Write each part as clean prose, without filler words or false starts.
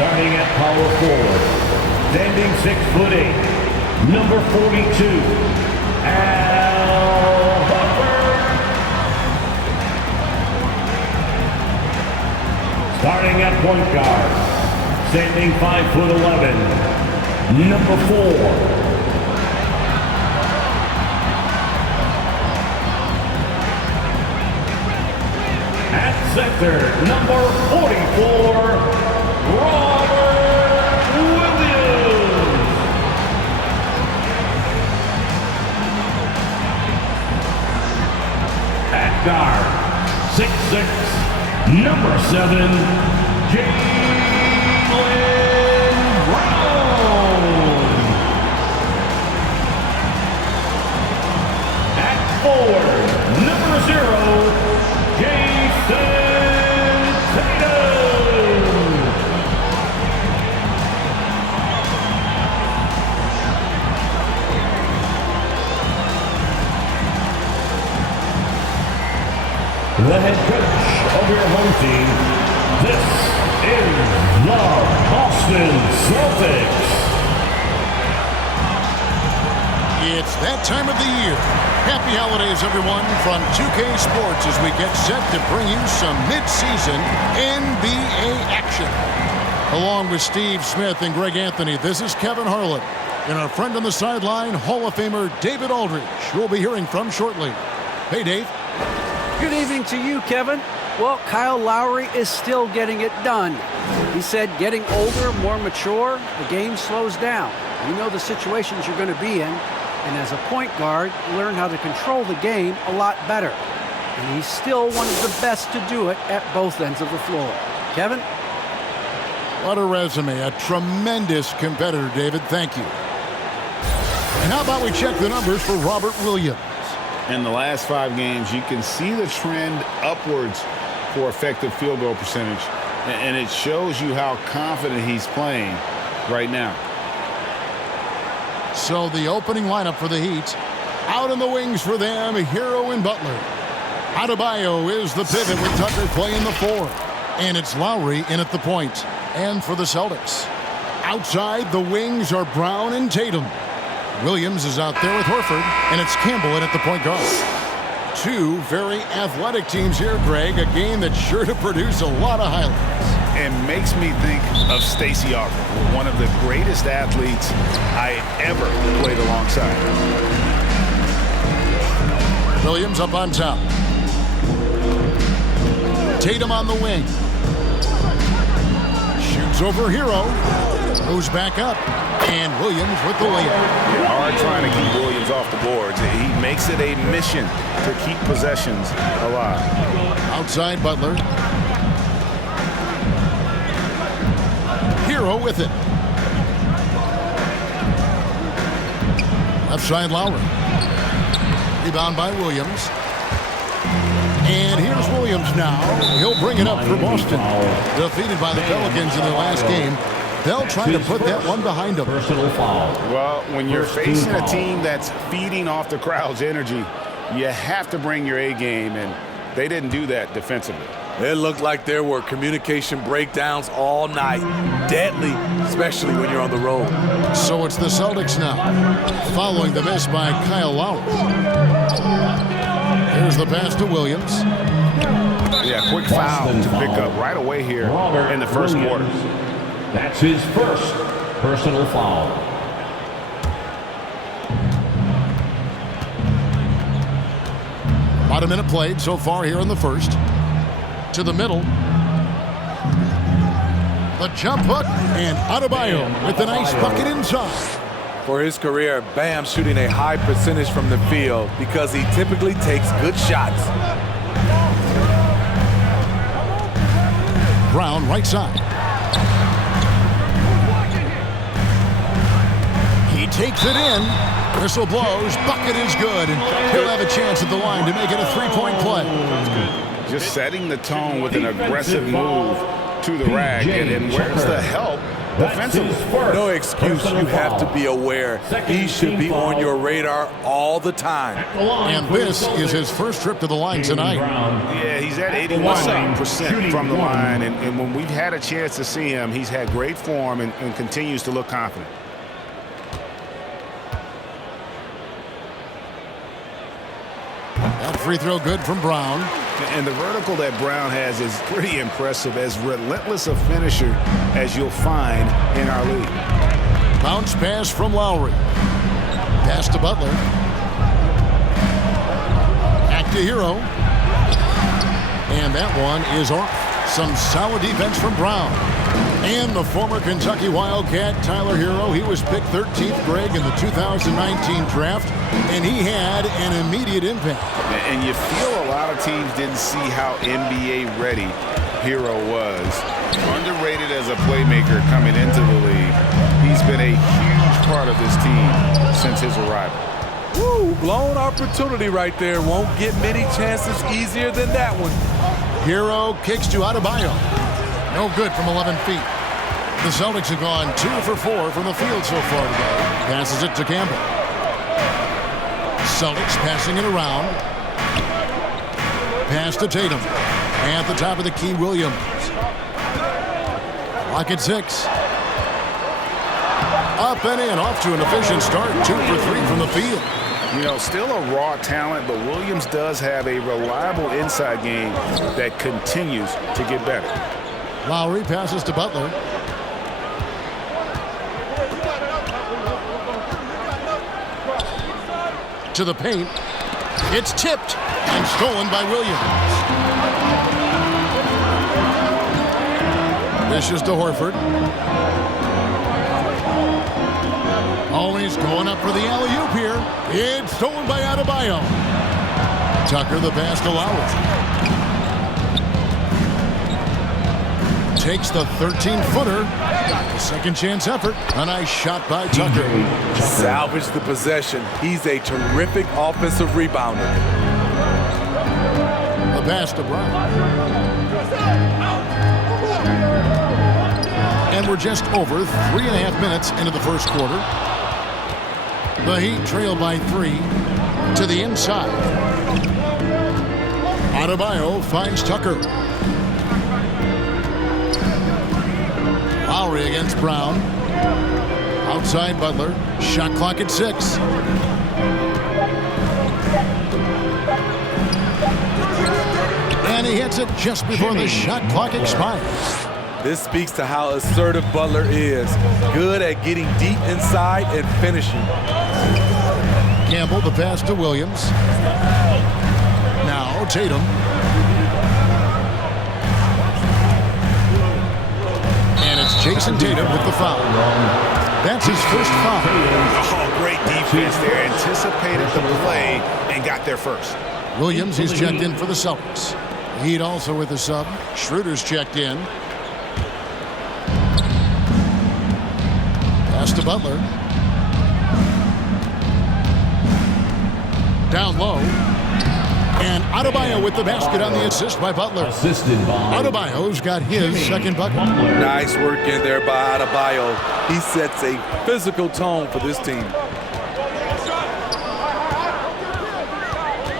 Starting at power forward, standing 6'8", number 42, Al Horford. Starting at point guard, standing 5'11", number 4. At center, number 44, Robert Williams. At guard, 6'6", number 7, Jaylen Brown. At forward, number 0, Jason Tatum. The head coach of your home team, this is the Boston Celtics. It's that time of the year. Happy holidays, everyone, from 2K Sports as we get set to bring you some mid-season NBA action. Along with Steve Smith and Greg Anthony, this is Kevin Harlan. And our friend on the sideline, Hall of Famer David Aldridge, who we'll be hearing from shortly. Hey, Dave. Good evening to you, Kevin. Well, Kyle Lowry is still getting it done. He said getting older, more mature, the game slows down. You know the situations you're going to be in. And as a point guard, learn how to control the game a lot better. And he's still one of the best to do it at both ends of the floor. Kevin? What a resume. A tremendous competitor, David. Thank you. And how about we check the numbers for Robert Williams? In the last 5 games, you can see the trend upwards for effective field goal percentage. And it shows you how confident he's playing right now. So the opening lineup for the Heat. Out on the wings for them, Hero and Butler. Adebayo is the pivot with Tucker playing the 4. And it's Lowry in at the point. And for the Celtics, outside the wings are Brown and Tatum. Williams is out there with Horford, and it's Campbell in at the point guard. 2 very athletic teams here, Greg. A game that's sure to produce a lot of highlights. It makes me think of Stacey Augmon, one of the greatest athletes I ever played alongside. Williams up on top. Tatum on the wing. Shoots over Hero. Goes back up. And Williams with the layup. Hard trying to keep Williams off the boards. He makes it a mission to keep possessions alive. Outside Butler. Hero with it. Left side Lowry. Rebound by Williams. And here's Williams now. He'll bring it up for Boston. Defeated by the Pelicans in their last game. They'll try to put that one behind them. Personal foul. Well, when you're facing a team that's feeding off the crowd's energy, you have to bring your A game, and they didn't do that defensively. It looked like there were communication breakdowns all night. Deadly, especially when you're on the road. So it's the Celtics now, following the miss by Kyle Lowry. Here's the pass to Williams. Yeah, quick foul to pick up right away here in the first quarter. That's his first personal foul. About a minute played so far here in the first. To the middle. The jump hook, and Adebayo with a nice bucket inside. For his career, Bam shooting a high percentage from the field because he typically takes good shots. Brown right side. He takes it in. Whistle blows. Bucket is good. And he'll have a chance at the line to make it a 3-point play. Just setting the tone with an aggressive move to the rack. And where's the help defensively. No excuse. You have to be aware. He should be on your radar all the time. And this is his first trip to the line tonight. Yeah, he's at 81% from the line, and when we've had a chance to see him, he's had great form and continues to look confident. That free throw good from Brown. And the vertical that Brown has is pretty impressive, as relentless a finisher as you'll find in our league. Bounce pass from Lowry. Pass to Butler. Back to Hero. And that one is off. Some solid defense from Brown. And the former Kentucky Wildcat, Tyler Hero, he was picked 13th, Greg, in the 2019 draft, and he had an immediate impact. And you feel a lot of teams didn't see how NBA ready Hero was. Underrated as a playmaker coming into the league. He's been a huge part of this team since his arrival. Woo, blown opportunity right there. Won't get many chances easier than that one. Hero kicks to Adebayo. No good from 11 feet. The Celtics have gone 2 for 4 from the field so far today. Passes it to Campbell. Celtics passing it around. Pass to Tatum. At the top of the key, Williams. Clock at 6. Up and in, off to an efficient start. 2 for 3 from the field. You know, still a raw talent, but Williams does have a reliable inside game that continues to get better. Lowry passes to Butler. To the paint. It's tipped and stolen by Williams. This is to Horford. Always going up for the alley-oop here. It's stolen by Adebayo. Tucker the pass to Lowry. Takes the 13-footer. A second chance effort. A nice shot by Tucker. Salvage the possession. He's a terrific offensive rebounder. The pass to Brown. And we're just over 3.5 minutes into the first quarter. The Heat trail by 3 to the inside. Adebayo finds Tucker. Lowry against Brown. Outside Butler. Shot clock at 6. And he hits it just before the shot clock expires. This speaks to how assertive Butler is. Good at getting deep inside and finishing. Campbell, the pass to Williams. Now Tatum. And it's Jason Tatum with the foul. That's his first foul. Oh, great defense there. Anticipated the play and got there first. Williams, he's checked in for the Celtics. Heat also with the sub. Schroeder's checked in. Pass to Butler. Down low. And Adebayo with the basket on the assist by Butler. Assisted by Adebayo's got his second bucket. Nice work in there by Adebayo. He sets a physical tone for this team.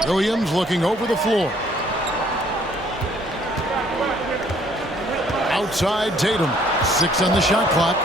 Williams looking over the floor. Outside Tatum. 6 on the shot clock.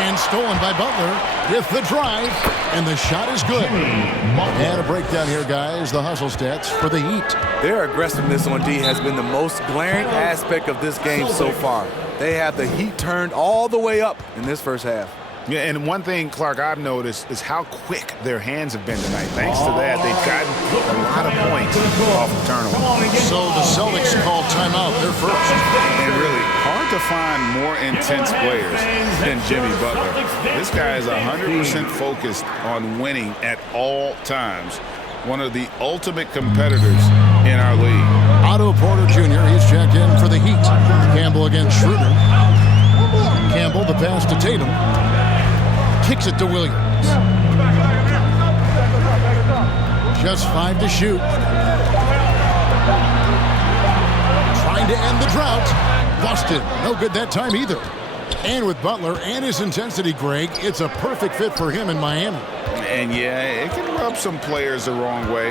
And stolen by Butler with the drive. And the shot is good. And a breakdown here, guys. The hustle stats for the Heat. Their aggressiveness on D has been the most glaring aspect of this game so far. They have the heat turned all the way up in this first half. Yeah, and one thing, Clark, I've noticed is how quick their hands have been tonight. Thanks to that, they've gotten a lot of points off of turnovers. So the Celtics call timeout. They're first. And really, hard to find more intense players than Jimmy Butler. This guy is 100% focused on winning at all times. One of the ultimate competitors in our league. Otto Porter Jr., he's checked in for the Heat. Campbell against Schroeder. Campbell, the pass to Tatum. Kicks it to Williams. Just 5 to shoot. Trying to end the drought. Busted. No good that time either. And with Butler and his intensity, Greg, it's a perfect fit for him in Miami. And yeah, it can rub some players the wrong way,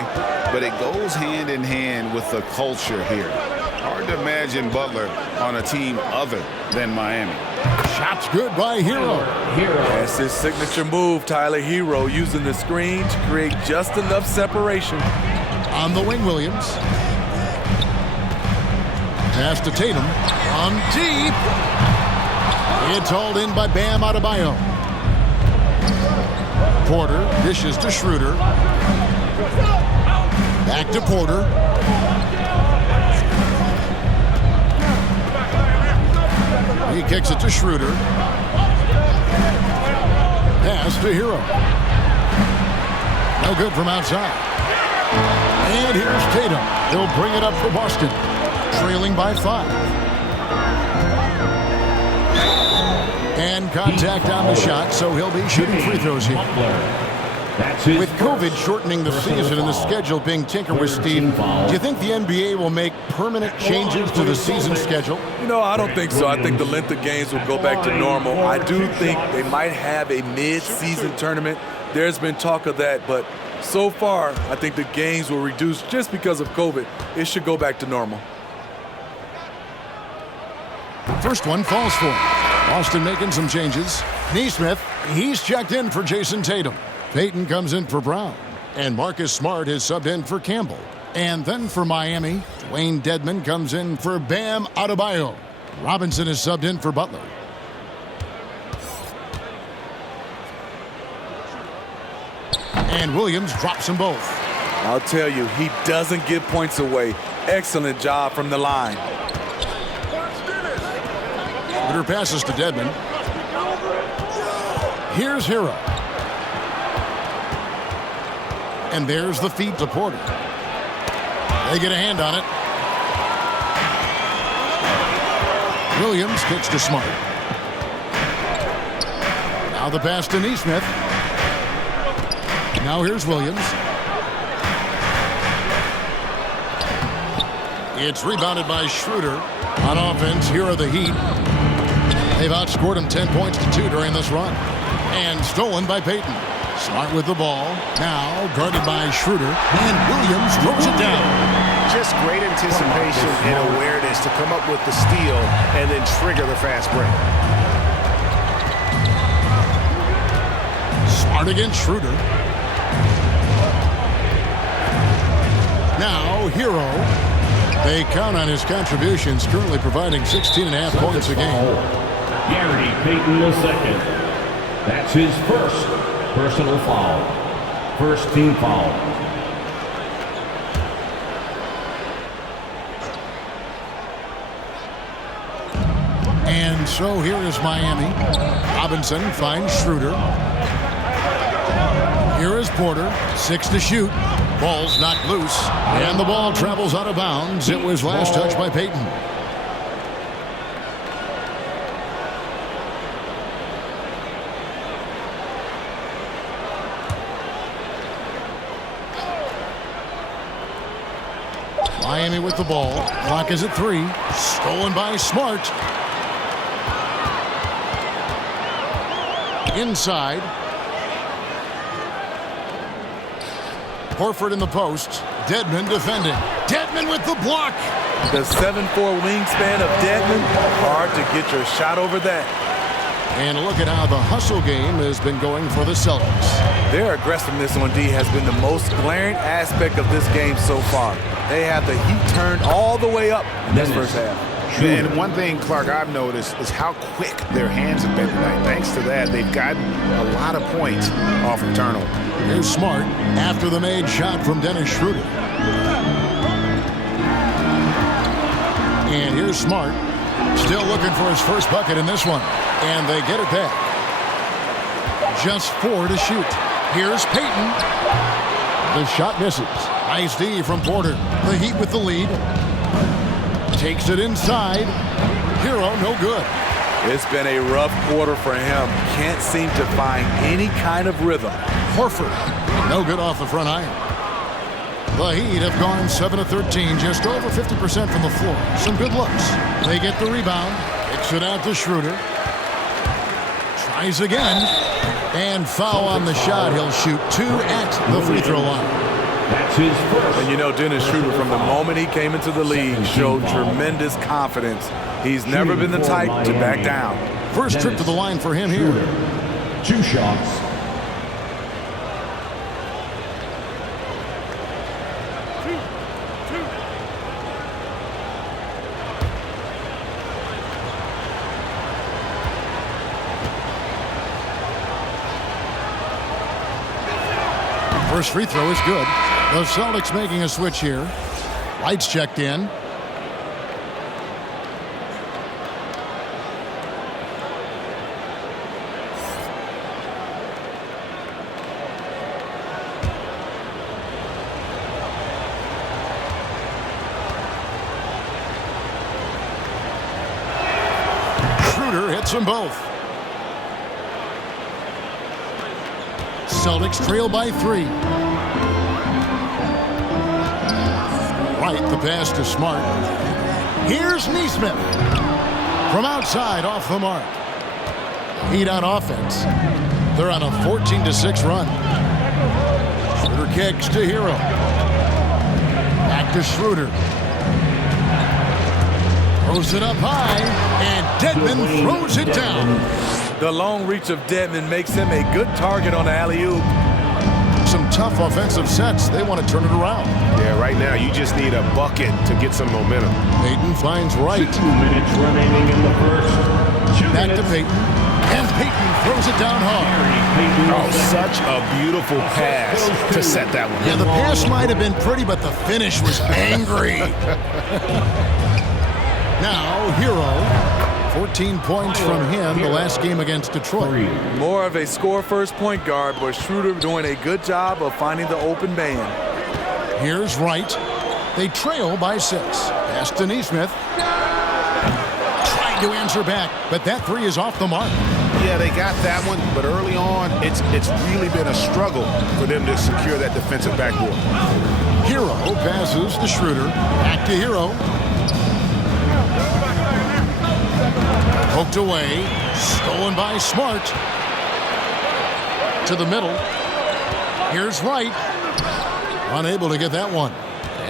but it goes hand in hand with the culture here. Hard to imagine Butler on a team other than Miami. Shot's good by Hero. That's his signature move, Tyler. Hero using the screen to create just enough separation. On the wing, Williams. Pass to Tatum. On deep. It's hauled in by Bam Adebayo. Porter dishes to Schroeder. Back to Porter. He kicks it to Schroeder. Pass to Hero. No good from outside. And here's Tatum. He'll bring it up for Boston. Trailing by 5. And contact on the shot, so he'll be shooting free throws here. With COVID shortening the season and the schedule being tinkered with, Steve, do you think the NBA will make permanent changes to the season schedule? You know, I don't think so. I think the length of games will go back to normal. I do think they might have a mid-season tournament. There's been talk of that, but so far, I think the games will reduce just because of COVID. It should go back to normal. First one falls for him. Boston making some changes. Nesmith, he's checked in for Jason Tatum. Payton comes in for Brown. And Marcus Smart is subbed in for Campbell. And then for Miami, Dwayne Dedmon comes in for Bam Adebayo. Robinson is subbed in for Butler. And Williams drops them both. I'll tell you, he doesn't give points away. Excellent job from the line. Porter passes to Dedmon. Here's Hero. And there's the feed to Porter. They get a hand on it. Williams kicks to Smart. Now the pass to Nesmith. Now here's Williams. It's rebounded by Schroeder. On offense, here are the Heat. They've outscored him 10 points to 2 during this run. And stolen by Payton. Smart with the ball. Now guarded by Schroeder. And Williams throws it down. Just great anticipation and awareness to come up with the steal and then trigger the fast break. Smart against Schroeder. Now Hero. They count on his contributions, currently providing 16.5 points a game. Gary Payton II. That's his first personal foul. First team foul. And so here is Miami. Robinson finds Schroeder. Here is Porter. 6 to shoot. Ball's knocked loose. And the ball travels out of bounds. It was last touched by Payton. Miami with the ball. Clock is at 3. Stolen by Smart. Inside. Horford in the post. Dedmon defending. Dedmon with the block. The 7'4" wingspan of Dedmon. Hard to get your shot over that. And look at how the hustle game has been going for the Celtics. Their aggressiveness on D has been the most glaring aspect of this game so far. They have the heat turned all the way up in this first half. And one thing, Clark, I've noticed is how quick their hands have been tonight. Thanks to that, they've gotten a lot of points off of turnover. Here's Smart after the made shot from Dennis Schroeder. And here's Smart, still looking for his first bucket in this one. And they get it back. Just 4 to shoot. Here's Payton. The shot misses. Nice D from Porter. The Heat with the lead. Takes it inside. Hero, no good. It's been a rough quarter for him. Can't seem to find any kind of rhythm. Horford, no good off the front iron. The Heat have gone 7 of 13, just over 50% from the floor. Some good looks. They get the rebound. Kicks it out to Schroeder. Tries again. And foul on the shot. He'll shoot 2 at the free throw line. That's his first. And you know, Dennis Schroeder, from the moment he came into the league, showed tremendous confidence. He's never been the type to back down. First trip to the line for him here. 2 shots. First free throw is good. The Celtics making a switch here. Lights checked in. Schroeder hits them both. Celtics trail by 3. Right, the pass to Smart. Here's Nesmith. From outside, off the mark. Heat on offense. They're on a 14-6 run. Schroeder kicks to Hero. Back to Schroeder. Throws it up high, and Dedmon throws it down. The long reach of Dedmon makes him a good target on the alley-oop. Some tough offensive sets. They want to turn it around. Yeah, right now you just need a bucket to get some momentum. Payton finds Wright. 2 minutes remaining in the first. Back to Payton. And Payton throws it down hard. Oh, such a beautiful pass to set that one. Yeah, the pass might have been pretty, but the finish was angry. Now, Hero. 14 points from him the last game against Detroit. More of a score-first point guard, but Schroeder doing a good job of finding the open man. Here's Wright. They trail by 6. Pass to Nesmith. Trying to answer back, but that 3 is off the mark. Yeah, they got that one, but early on, it's really been a struggle for them to secure that defensive backboard. Hero passes to Schroeder. Back to Hero. Poked away. Stolen by Smart. To the middle. Here's Wright. Unable to get that one.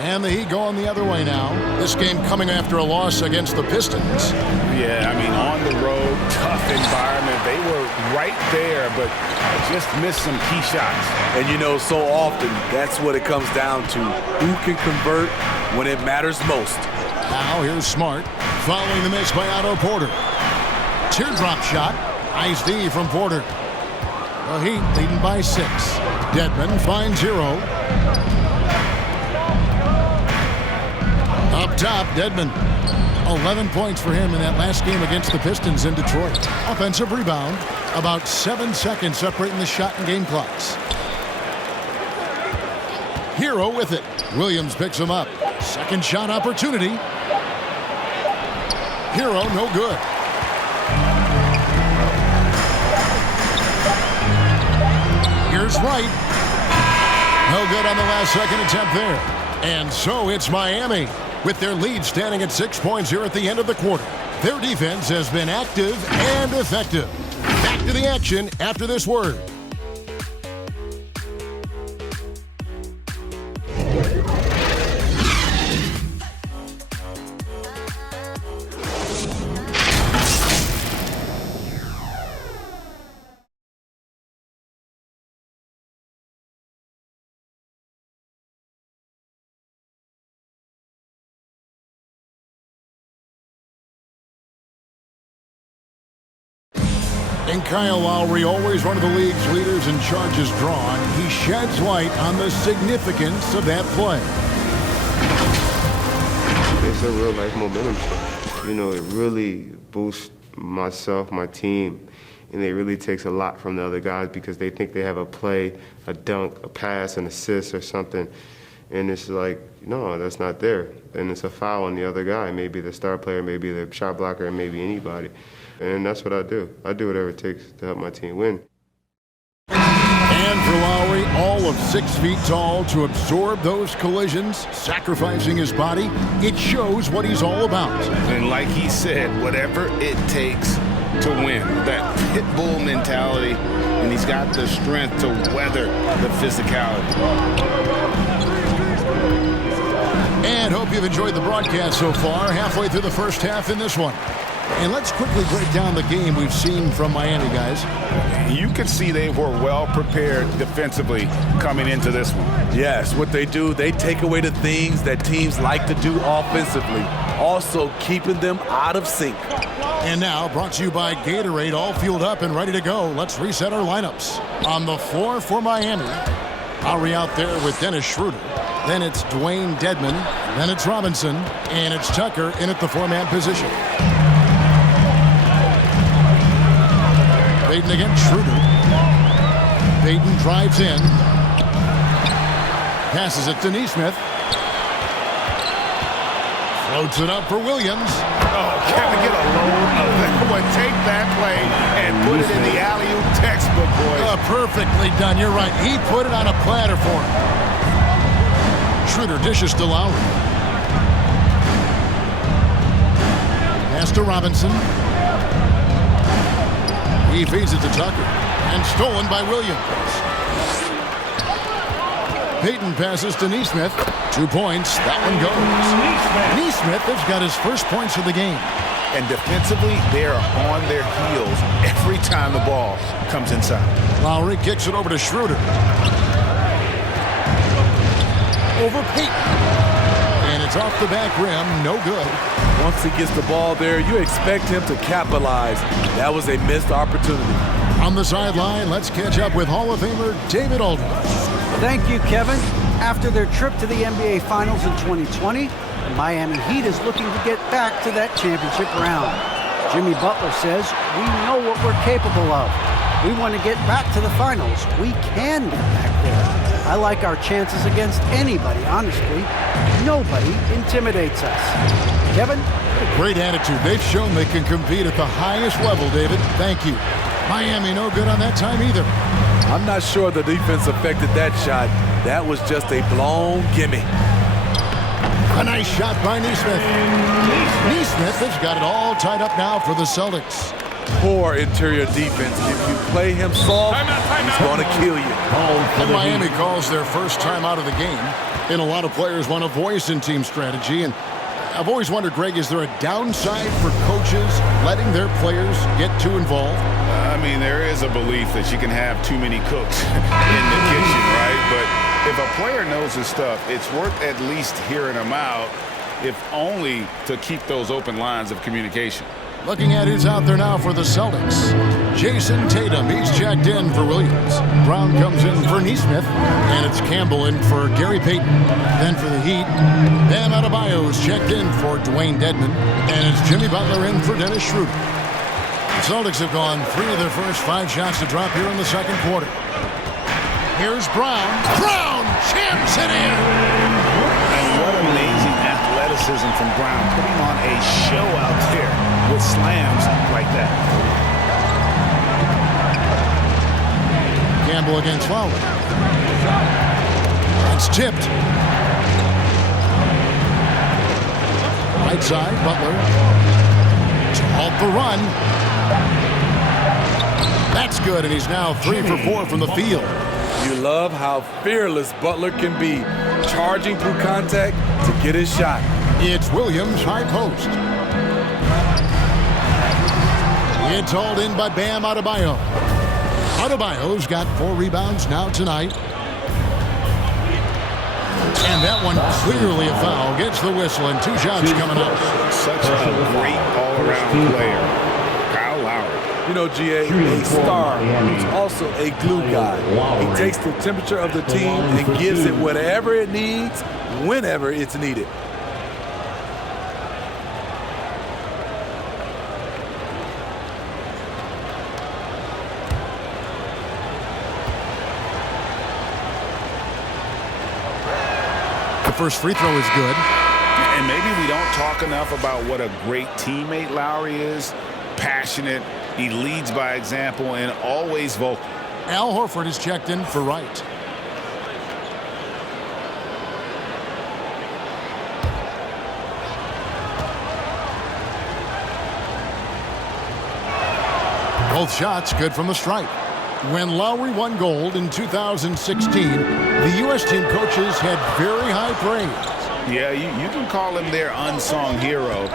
And the Heat going the other way now. This game coming after a loss against the Pistons. Yeah, I mean, on the road, tough environment. They were right there, but just missed some key shots. And you know, so often, that's what it comes down to. Who can convert when it matters most? Now here's Smart. Following the miss by Otto Porter. Teardrop shot. Nice D from Porter. The Heat leading by 6. Dedmon finds Hero. Up top, Dedmon. 11 points for him in that last game against the Pistons in Detroit. Offensive rebound. About 7 seconds separating the shot and game clocks. Hero with it. Williams picks him up. Second shot opportunity. Hero, no good. Here's Wright. No good on the last second attempt there. And so it's Miami with their lead standing at 6 points here at the end of the quarter. Their defense has been active and effective. Back to the action after this word. And Kyle Lowry, always one of the league's leaders in charges drawn, he sheds light on the significance of that play. It's a real life momentum shift. You know, it really boosts myself, my team, and it really takes a lot from the other guys because they think they have a play, a dunk, a pass, an assist or something. And it's like, no, that's not there. And it's a foul on the other guy, maybe the star player, maybe the shot blocker, maybe anybody. And that's what I do. I do whatever it takes to help my team win. And And for Lowry, all of 6 feet tall, to absorb those collisions, sacrificing his body, it shows what he's all about. And like he said, whatever it takes to win, that pit bull mentality, and he's got the strength to weather the physicality. And hope you've enjoyed the broadcast so far, halfway through the first half in this one. And let's quickly break down the game we've seen from Miami, guys. You could see they were well prepared defensively coming into this one. Yes, what they do, they take away the things that teams like to do offensively, also keeping them out of sync. And now, brought to you by Gatorade, all fueled up and ready to go. Let's reset our lineups. On the floor for Miami, Lowry out there with Dennis Schroeder. Then it's Dwayne Dedmon. Then it's Robinson. And it's Tucker in at the 4-man position. Payton against Schroeder. Payton drives in. Passes it to Nesmith. Floats it up for Williams. Oh, Kevin, get a load of that one. Take that play and put it in the alley-oop textbook, boys. Perfectly done. You're right. He put it on a platter for him. Schroeder dishes to Lowry. Pass to Robinson. He feeds it to Tucker. And stolen by Williams. Payton passes to Nesmith. 2 points. That one goes. Nesmith has got his first points of the game. And defensively, they are on their heels every time the ball comes inside. Lowry kicks it over to Schroeder. Over Payton. And it's off the back rim. No good. Once he gets the ball there, you expect him to capitalize. That was a missed opportunity. On the sideline, let's catch up with Hall of Famer David Aldridge. Thank you, Kevin. After their trip to the NBA Finals in 2020, the Miami Heat is looking to get back to that championship round. Jimmy Butler says, we know what we're capable of. We want to get back to the finals. We can get back there. I like our chances against anybody, honestly. Nobody intimidates us. Kevin? Great attitude. They've shown they can compete at the highest level, David. Thank you. Miami no good on that time either. I'm not sure the defense affected that shot. That was just a blown gimme. A nice shot by Nesmith. Nesmith has got it all tied up now for the Celtics. Poor interior defense. If you play him soft, he's going to kill you. And Miami calls their first time out of the game. And a lot of players want a voice in team strategy. And I've always wondered, Greg, is there a downside for coaches letting their players get too involved? I mean, there is a belief that you can have too many cooks in the kitchen, right? But if a player knows his stuff, it's worth at least hearing him out, if only to keep those open lines of communication. Looking at who's out there now for the Celtics. Jason Tatum, he's checked in for Williams. Brown comes in for Nesmith, and it's Campbell in for Gary Payton. Then for the Heat, Bam Adebayo's checked in for Dwayne Dedmon, and it's Jimmy Butler in for Dennis Schroeder. The Celtics have gone 3 of their first 5 shots to drop here in the second quarter. Here's Brown. Brown jams it in. And what amazing athleticism from Brown, putting on a show out there with slams like that. Campbell against Lowry. It's tipped. Right side, Butler. To halt the run. That's good, and he's now 3 for 4 from the field. You love how fearless Butler can be, charging through contact to get his shot. It's Williams, high post. It's hauled in by Bam Adebayo. Adebayo's got 4 rebounds now tonight. And that one clearly a foul. Gets the whistle, and 2 shots coming up. Such a great all-around player. Kyle Lowry. You know, GA, a star who's also a glue guy. He takes the temperature of the team and gives it whatever it needs, whenever it's needed. The first free throw is good. And maybe we don't talk enough about what a great teammate Lowry is. Passionate. He leads by example and always vocal. Al Horford is checked in for Wright. Both shots good from the stripe. When Lowry won gold in 2016, the U.S. team coaches had very high praise. Yeah, you can call him their unsung hero,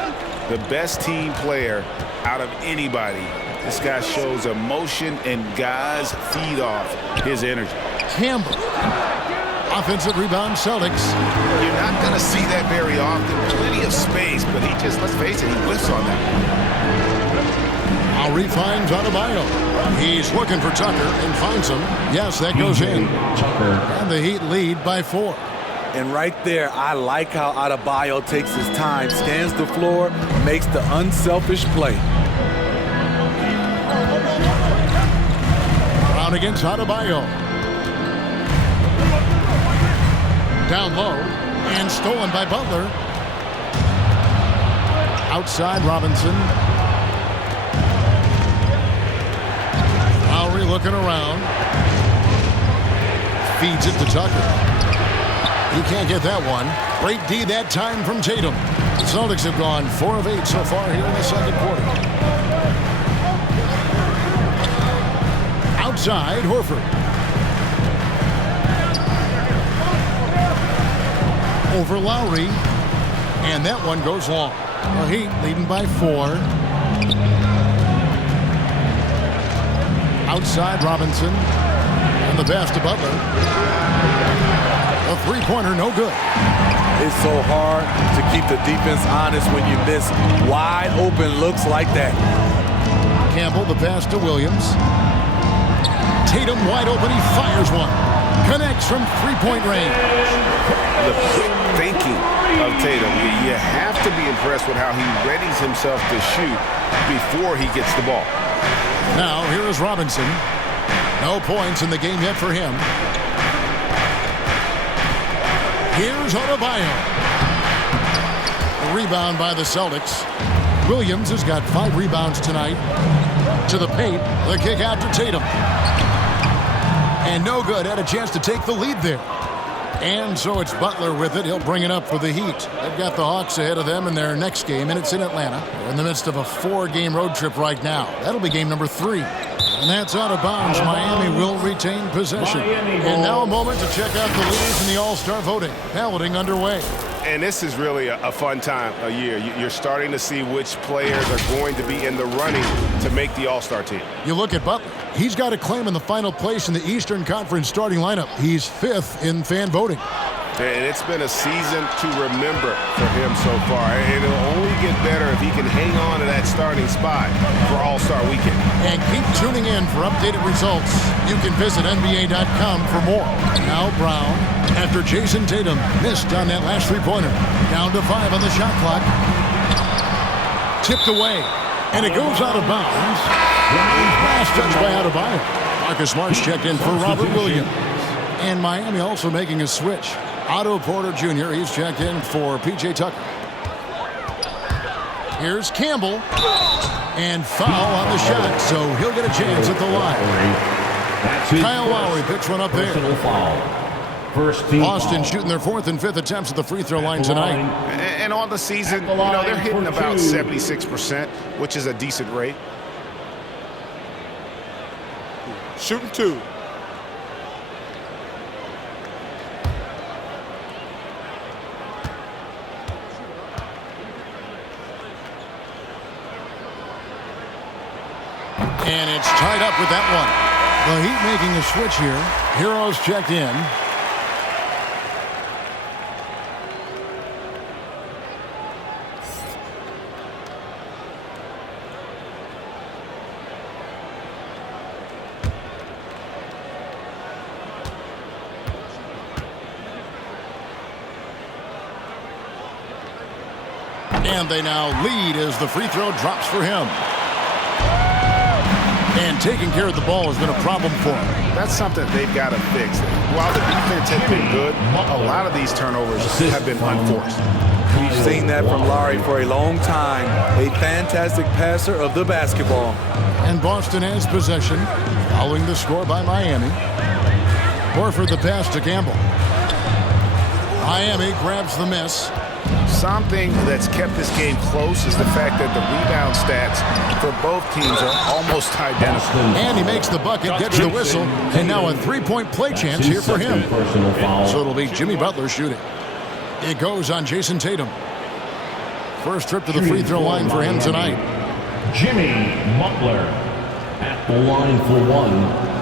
the best team player out of anybody. This guy shows emotion, and guys feed off his energy. Campbell. Offensive rebound, Celtics. You're not going to see that very often. Plenty of space, but he just, let's face it, he whiffs on that. Lowry finds Adebayo. He's looking for Tucker and finds him. Yes, that goes in. And the Heat lead by 4. And right there, I like how Adebayo takes his time, scans the floor, makes the unselfish play. Brown against Adebayo. Down low and stolen by Butler. Outside Robinson. Lowry looking around. Feeds it to Tucker. He can't get that one. Great D that time from Tatum. The Celtics have gone 4 of 8 so far here in the second quarter. Outside, Horford. Over Lowry. And that one goes long. The Heat leading by 4. Outside Robinson. And the pass to Butler. A three-pointer, no good. It's so hard to keep the defense honest when you miss wide open looks like that. Campbell, the pass to Williams. Tatum wide open, he fires one. Connects from three-point range. The quick thinking of Tatum. You have to be impressed with how he readies himself to shoot before he gets the ball. Now, here is Robinson. No points in the game yet for him. Here's Adebayo. A rebound by the Celtics. Williams has got 5 rebounds tonight. To the paint, the kick out to Tatum. And no good, had a chance to take the lead there. And so it's Butler with it. He'll bring it up for the Heat. They've got the Hawks ahead of them in their next game, and it's in Atlanta. They're in the midst of a 4-game road trip right now. That'll be game number 3. And that's out of bounds. Miami will retain possession. And now a moment to check out the leaders in the All-Star voting. Balloting underway. And this is really a fun time of year. You're starting to see which players are going to be in the running to make the All-Star team. You look at Butler. He's got a claim in the final place in the Eastern Conference starting lineup. He's 5th in fan voting. And it's been a season to remember for him so far. And it'll only get better if he can hang on to that starting spot for All-Star Weekend. And keep tuning in for updated results. You can visit NBA.com for more. Now Brown, after Jason Tatum missed on that last three-pointer. Down to 5 on the shot clock. Tipped away. And it goes out of bounds. Last touch by Adebayo. Marcus Smart's checked in for Robert Williams. And Miami also making a switch. Otto Porter Jr., he's checked in for P.J. Tucker. Here's Campbell. And foul on the shot, so he'll get a chance at the line. Kyle Lowry picks one up there. Boston shooting their 4th and 5th attempts at the free throw line tonight. And on the season, they're hitting about 76%, which is a decent rate. Shooting 2. And it's tied up with that one. The Heat making a switch here. Heroes checked in. And they now lead as the free throw drops for him. And taking care of the ball has been a problem for him. That's something they've got to fix. While the defense has been good, a lot of these turnovers have been unforced. We've seen that from Lowry for a long time. A fantastic passer of the basketball. And Boston has possession, following the score by Miami. Horford the pass to Campbell. Miami grabs the miss. Something that's kept this game close is the fact that the rebound stats for both teams are almost identical. And he makes the bucket, gets the whistle, and now a three-point play chance here for him. So it'll be Jimmy Butler shooting. It goes on Jason Tatum. First trip to the free throw line for him tonight. Jimmy Butler at the line for one.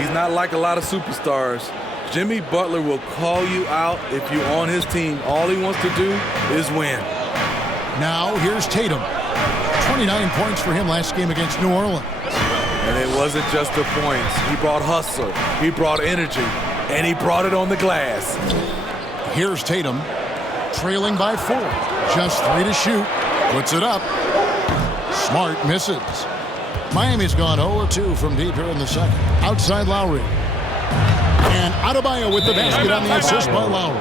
He's not like a lot of superstars. Jimmy Butler will call you out if you're on his team. All he wants to do is win. Now here's Tatum. 29 points for him last game against New Orleans. And it wasn't just the points. He brought hustle, he brought energy, and he brought it on the glass. Here's Tatum, trailing by 4. Just 3 to shoot. Puts it up. Smart misses. Miami's gone 0-2 from deep here in the second. Outside Lowry. And Adebayo with the basket on the assist by Lowry.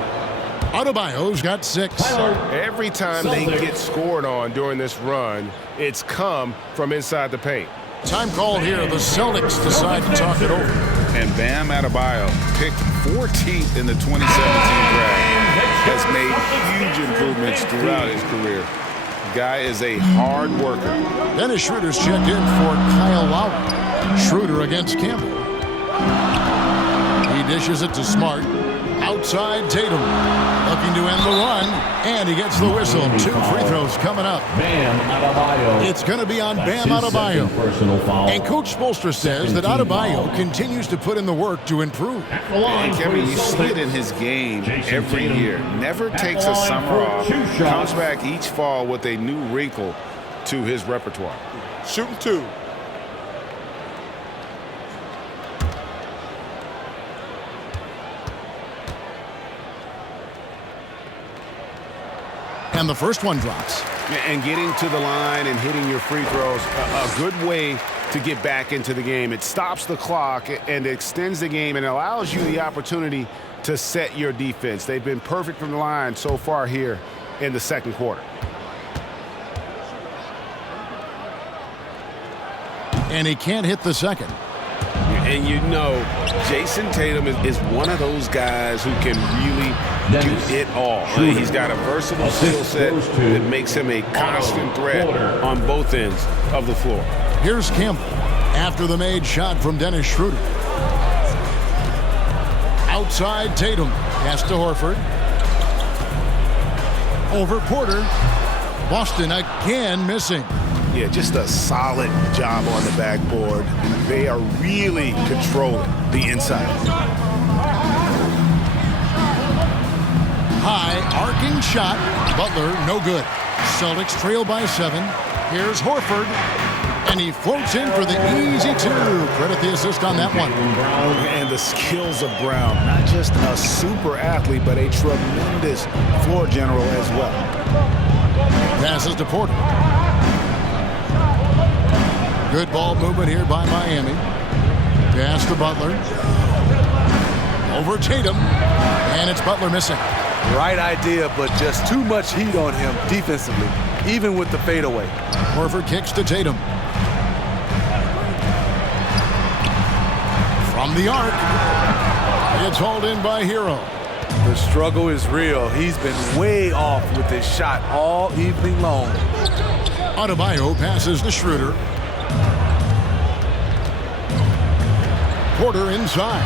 Adebayo's got 6. Every time they get scored on during this run, it's come from inside the paint. Time called here. The Celtics decide to talk it over. And Bam Adebayo, picked 14th in the 2017 draft, has made huge improvements throughout his career. Guy is a hard worker. Dennis Schroeder's checked in for Kyle Lowry. Schroeder against Campbell. He dishes it to Smart. Outside Tatum. Looking to end the run. And he gets the whistle. 2 free throws coming up. Bam Adebayo. It's going to be on Bam Adebayo. And Coach Spoelstra says that Adebayo continues to put in the work to improve. And Kevin, you see it in his game every year. Never takes a summer off. Comes back each fall with a new wrinkle to his repertoire. Shooting 2. And the first one drops. And getting to the line and hitting your free throws, a good way to get back into the game. It stops the clock and extends the game and allows you the opportunity to set your defense. They've been perfect from the line so far here in the second quarter. And he can't hit the second. And you know, Jason Tatum is one of those guys who can really do it all. He's got a versatile skill set that makes him a constant threat on both ends of the floor. Here's Campbell after the made shot from Dennis Schroeder. Outside Tatum. Pass to Horford. Over Porter. Boston again missing. Yeah, just a solid job on the backboard. They are really controlling the inside. High arcing shot. Butler, no good. Celtics trail by 7. Here's Horford. And he floats in for the easy 2. Credit the assist on that one. And the skills of Brown. Not just a super athlete, but a tremendous floor general as well. Passes to Porter. Good ball movement here by Miami. Pass to Butler. Over Tatum. And it's Butler missing. Right idea, but just too much heat on him defensively, even with the fadeaway. Horford kicks to Tatum. From the arc. It's hauled in by Hero. The struggle is real. He's been way off with his shot all evening long. Adebayo passes to Schroeder. Porter inside.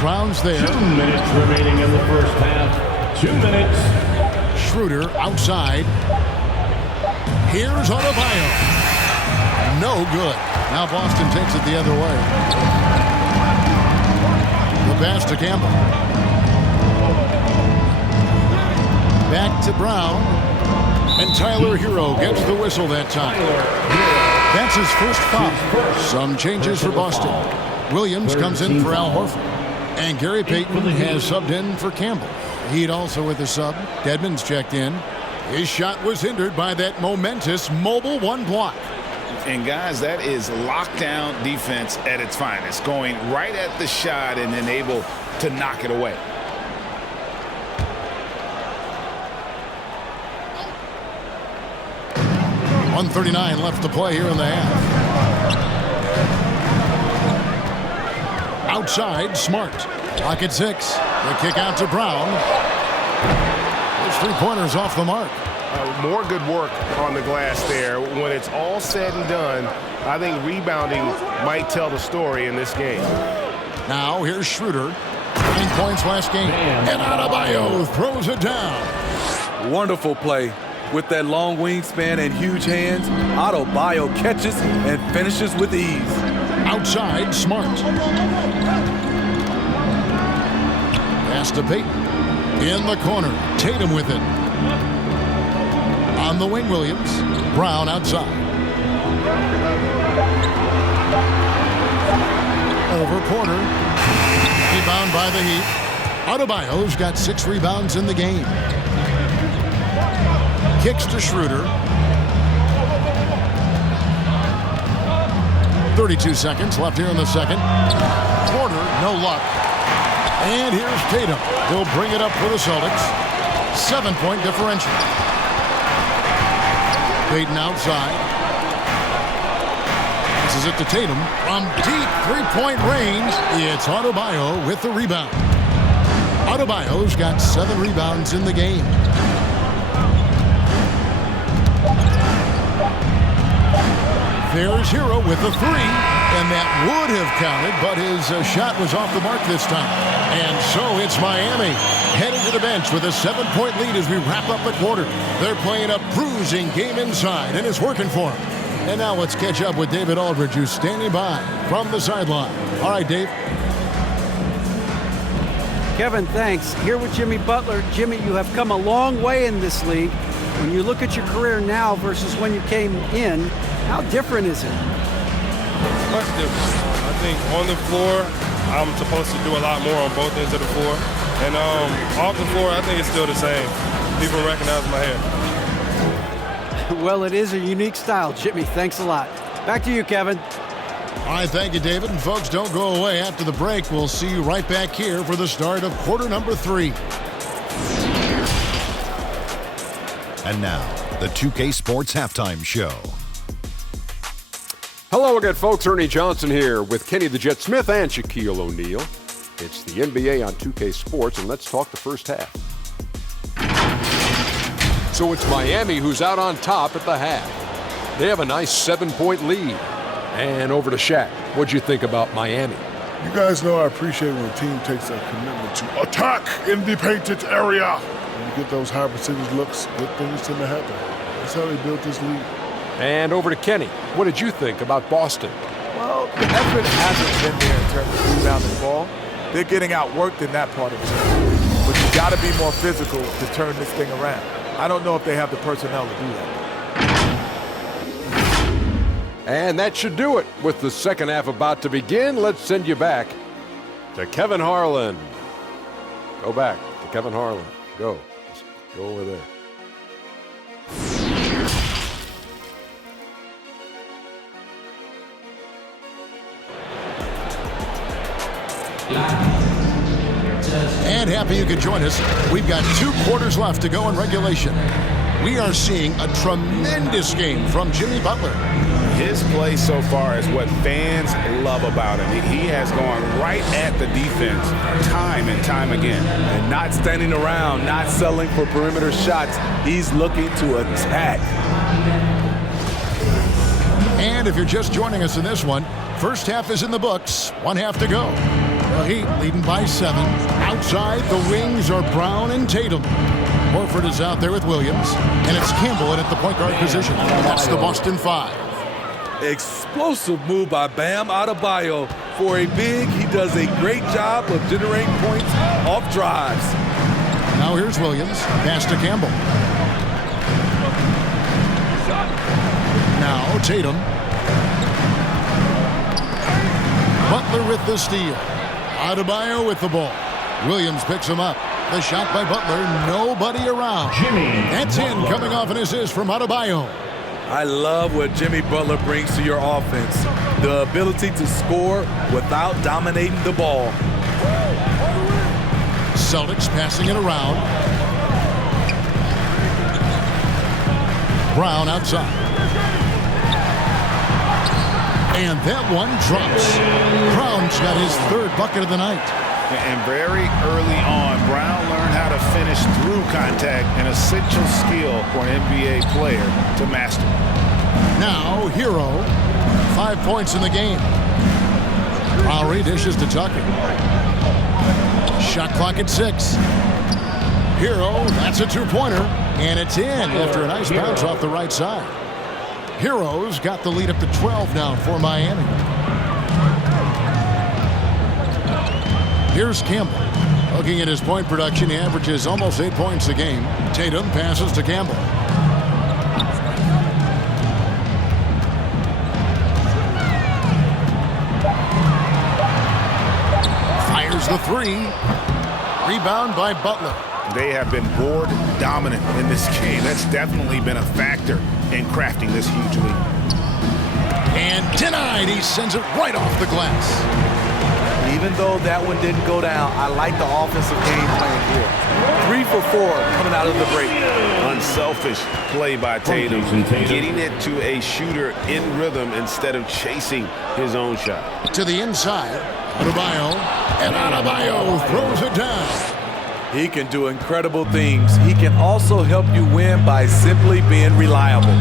Brown's there. 2 minutes remaining in the first half. 2 minutes. Schroeder outside. Here's Adebayo. No good. Now Boston takes it the other way. The pass to Campbell. Back to Brown. And Tyler Hero gets the whistle that time. That's his first foul. Some changes for Boston. Williams comes in for Al Horford. And Gary Payton has subbed in for Campbell. Heat also with the sub. Dedmon's checked in. His shot was hindered by that momentous mobile one block. And guys, that is lockdown defense at its finest, going right at the shot and then able to knock it away. .139 left to play here in the half. Outside, Smart. Clock at 6. The kick out to Brown. Those three-pointers off the mark. More good work on the glass there. When it's all said and done, I think rebounding might tell the story in this game. Now here's Schroeder. 9 points last game. And Adebayo throws it down. Wonderful play. With that long wingspan and huge hands, Adebayo catches and finishes with ease. Outside, Smart. Pass to Payton. In the corner, Tatum with it. On the wing, Williams. Brown outside. Over Porter. Rebound by the Heat. Adebayo's got 6 rebounds in the game. Kicks to Schroeder. 32 seconds left here in the second. Porter, no luck. And here's Tatum. He'll bring it up for the Celtics. 7-point differential. Payton outside. Passes it to Tatum. From deep three-point range, it's Adebayo with the rebound. Adebayo's got 7 rebounds in the game. There's Hero with the 3, and that would have counted, but his shot was off the mark this time. And so it's Miami heading to the bench with a 7-point lead as we wrap up the quarter. They're playing a bruising game inside, and it's working for them. And now let's catch up with David Aldridge, who's standing by from the sideline. All right, Dave. Kevin, thanks. Here with Jimmy Butler. Jimmy, you have come a long way in this league. When you look at your career now versus when you came in, how different is it? Much different. I think on the floor, I'm supposed to do a lot more on both ends of the floor. And off the floor, I think it's still the same. People recognize my hair. Well, it is a unique style, Jimmy. Thanks a lot. Back to you, Kevin. All right, thank you, David. And folks, don't go away. After the break, we'll see you right back here for the start of quarter number 3. And now, the 2K Sports Halftime Show. Hello again, folks. Ernie Johnson here with Kenny the Jet Smith and Shaquille O'Neal. It's the NBA on 2K Sports, and let's talk the first half. So it's Miami who's out on top at the half. They have a nice 7-point lead. And over to Shaq. What'd you think about Miami? You guys know I appreciate when a team takes a commitment to attack in the painted area. When you get those high percentage looks, good things tend to happen. That's how they built this league. And over to Kenny. What did you think about Boston? Well, the effort hasn't been there in terms of rebounding the ball. They're getting outworked in that part of the game. But you got to be more physical to turn this thing around. I don't know if they have the personnel to do that. And that should do it. With the second half about to begin, let's send you back to Kevin Harlan. Go back to Kevin Harlan. Go. Just go over there. And happy you could join us. We've got 2 quarters left to go in regulation. We are seeing a tremendous game from Jimmy Butler. His play so far is what fans love about him. He has gone right at the defense time and time again. And not standing around, not settling for perimeter shots. He's looking to attack. And if you're just joining us in this one, first half is in the books. 1 half to go. The Heat leading by 7. Outside, the wings are Brown and Tatum. Horford is out there with Williams. And it's Campbell in at the point guard position. That's the Boston 5. Explosive move by Bam Adebayo. For a big, he does a great job of generating points off drives. Now here's Williams. Pass to Campbell. Now Tatum. Butler with the steal. Adebayo with the ball. Williams picks him up. The shot by Butler. Nobody around. That's in, coming off an assist from Adebayo. I love what Jimmy Butler brings to your offense. The ability to score without dominating the ball. Celtics passing it around. Brown outside. And that one drops. Brown's got his third bucket of the night. And very early on, Brown learned how to finish through contact, an essential skill for an NBA player to master. Now, Hero, 5 points in the game. Lowry dishes to Tucker. Shot clock at 6. Hero, that's a two-pointer, and it's in after a nice bounce off the right side. Hero's got the lead up to 12 now for Miami. Here's Campbell. Looking at his point production, he averages almost 8 points a game. Tatum passes to Campbell. Fires the three. Rebound by Butler. They have been board dominant in this game. That's definitely been a factor in crafting this huge lead. And denied. He sends it right off the glass. Even though that one didn't go down, I like the offensive game plan here. 3 for 4 coming out of the break. Unselfish play by Tatum, getting it to a shooter in rhythm instead of chasing his own shot. To the inside, Adebayo, and Adebayo throws it down. He can do incredible things. He can also help you win by simply being reliable.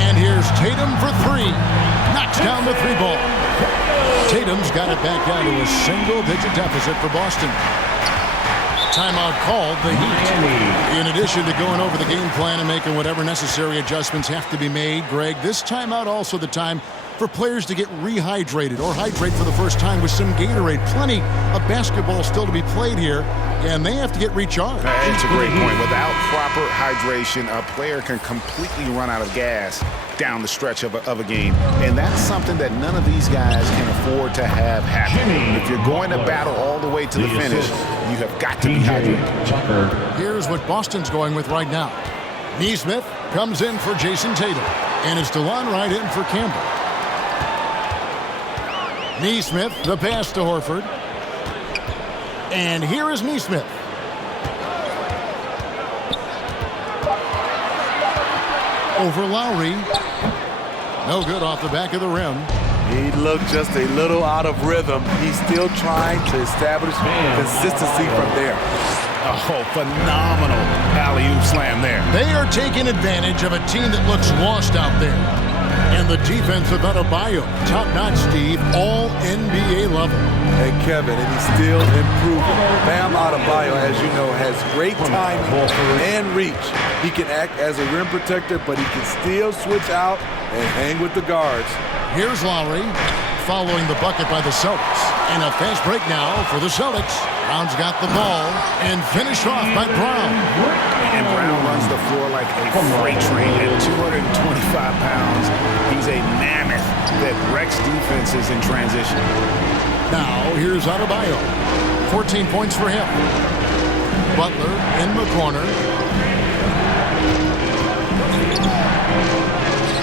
And here's Tatum for 3. Knocks down the 3 ball. Tatum's got it back down to a single-digit deficit for Boston. Timeout called, the Heat. In addition to going over the game plan and making whatever necessary adjustments have to be made, Greg, this timeout also the time for players to get rehydrated or hydrate for the first time with some Gatorade. Plenty of basketball still to be played here, and they have to get recharged. That's a great point. Without proper hydration, a player can completely run out of gas down the stretch of a game, and that's something that none of these guys can afford to have happen. If you're going to battle all the way to the finish, you have got to be hydrated. Here's what Boston's going with right now. Nesmith comes in for Jason Tatum, and it's DeLon Wright in for Campbell. Nesmith, the pass to Horford. And here is Nesmith. Over Lowry. No good off the back of the rim. He looked just a little out of rhythm. He's still trying to establish consistency from there. Oh, phenomenal alley-oop slam there. They are taking advantage of a team that looks lost out there. And the defense of Adebayo, top-notch, Steve, all NBA level. Hey, Kevin, and he's still improving. Bam Adebayo, as you know, has great timing and reach. He can act as a rim protector, but he can still switch out and hang with the guards. Here's Lowry following the bucket by the Celtics. And a fast break now for the Celtics. Brown's got the ball and finished off by Brown. And Brown runs the floor like a freight train at 225 pounds. He's a mammoth that wrecks defenses in transition. Now, here's Adebayo. 14 points for him. Butler in the corner.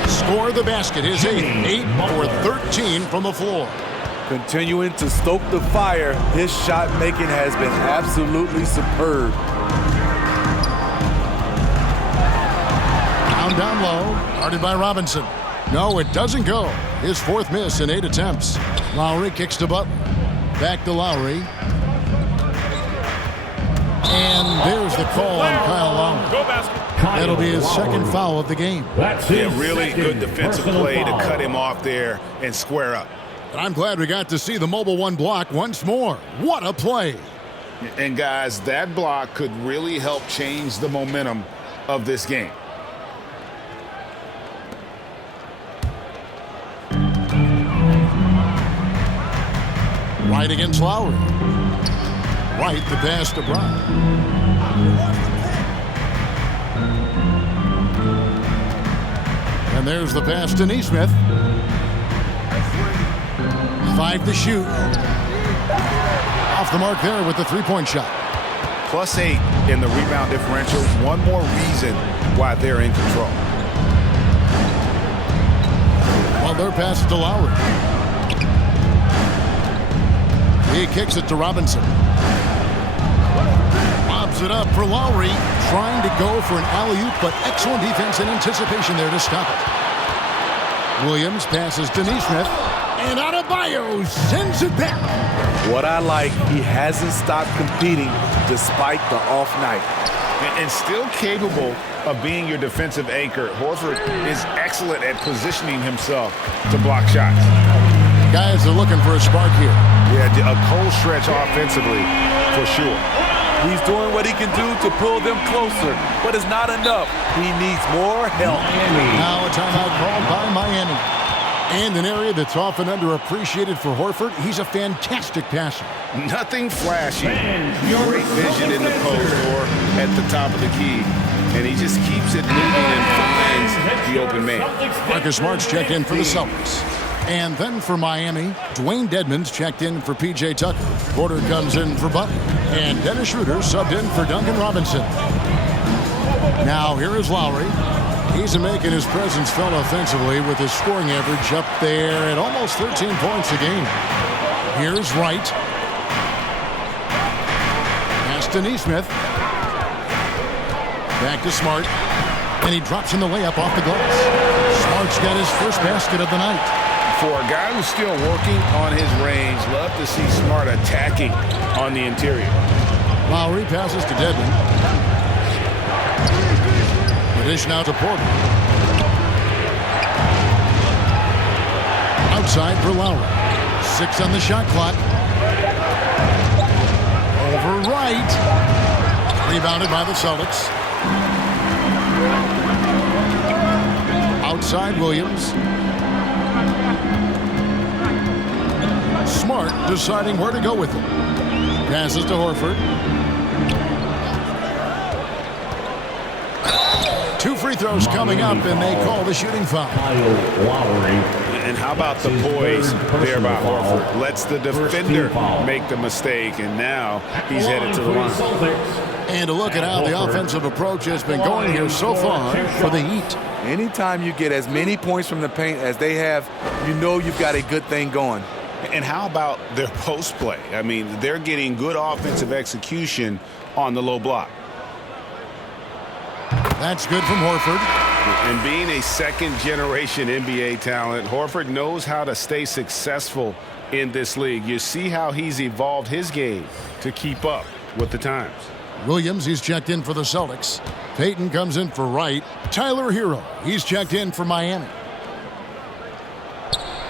Score the basket. His 8 for 13 from the floor. Continuing to stoke the fire, his shot making has been absolutely superb. Down low, guarded by Robinson. No, it doesn't go. His 4th miss in 8 attempts. Lowry kicks to Butler. Back to Lowry. And there's the call on Kyle Lowry. That'll be his 2nd foul of the game. Yeah, really good defensive play to cut him off there and square up. I'm glad we got to see the mobile 1 block once more. What a play. And guys, that block could really help change the momentum of this game. Right against Lowry. Right the pass to Brown. And there's the pass to Nesmith. 5 to shoot. Off the mark there with the three-point shot. +8 in the rebound differential. One more reason why they're in control. Well, their pass to Lowry. He kicks it to Robinson. Lobs it up for Lowry. Trying to go for an alley-oop, but excellent defense and anticipation there to stop it. Williams passes to Neesmith. And Adebayo sends it back. What I like, he hasn't stopped competing despite the off night. And still capable of being your defensive anchor. Horford is excellent at positioning himself to block shots. Guys are looking for a spark here. Yeah, a cold stretch offensively for sure. He's doing what he can do to pull them closer, but it's not enough. He needs more help. Now a timeout called by Miami. And an area that's often underappreciated for Horford, he's a fantastic passer. Nothing flashy. Great vision in the post or at the top of the key. And he just keeps it moving and finds the open man. Marcus Smart's checked in for the Celtics. And then for Miami, Dwayne Dedmon's checked in for P.J. Tucker. Porter comes in for Butler. And Dennis Schroeder subbed in for Duncan Robinson. Now here is Lowry. He's making his presence felt offensively with his scoring average up there at almost 13 points a game. Here's Wright. Pass to Neesmith. Back to Smart. And he drops in the layup off the glass. Smart's got his first basket of the night. For a guy who's still working on his range, love to see Smart attacking on the interior. Lowry passes to Dedmon. The dish now to Porter. Outside for Lowry. 6 on the shot clock. Over Wright. Rebounded by the Celtics. Outside Williams. Smart deciding where to go with it. Passes to Horford. 2 free throws coming up, and they call the shooting foul. And how about the poise there by Horford? Lets the defender make the mistake, and now he's headed to the line. And a look at how the offensive approach has been going here so far for the Heat. Anytime you get as many points from the paint as they have, you know you've got a good thing going. And how about their post play? I mean, they're getting good offensive execution on the low block. That's good from Horford. And being a second-generation NBA talent, Horford knows how to stay successful in this league. You see how he's evolved his game to keep up with the times. Williams, he's checked in for the Celtics. Payton comes in for Wright. Tyler Hero, he's checked in for Miami.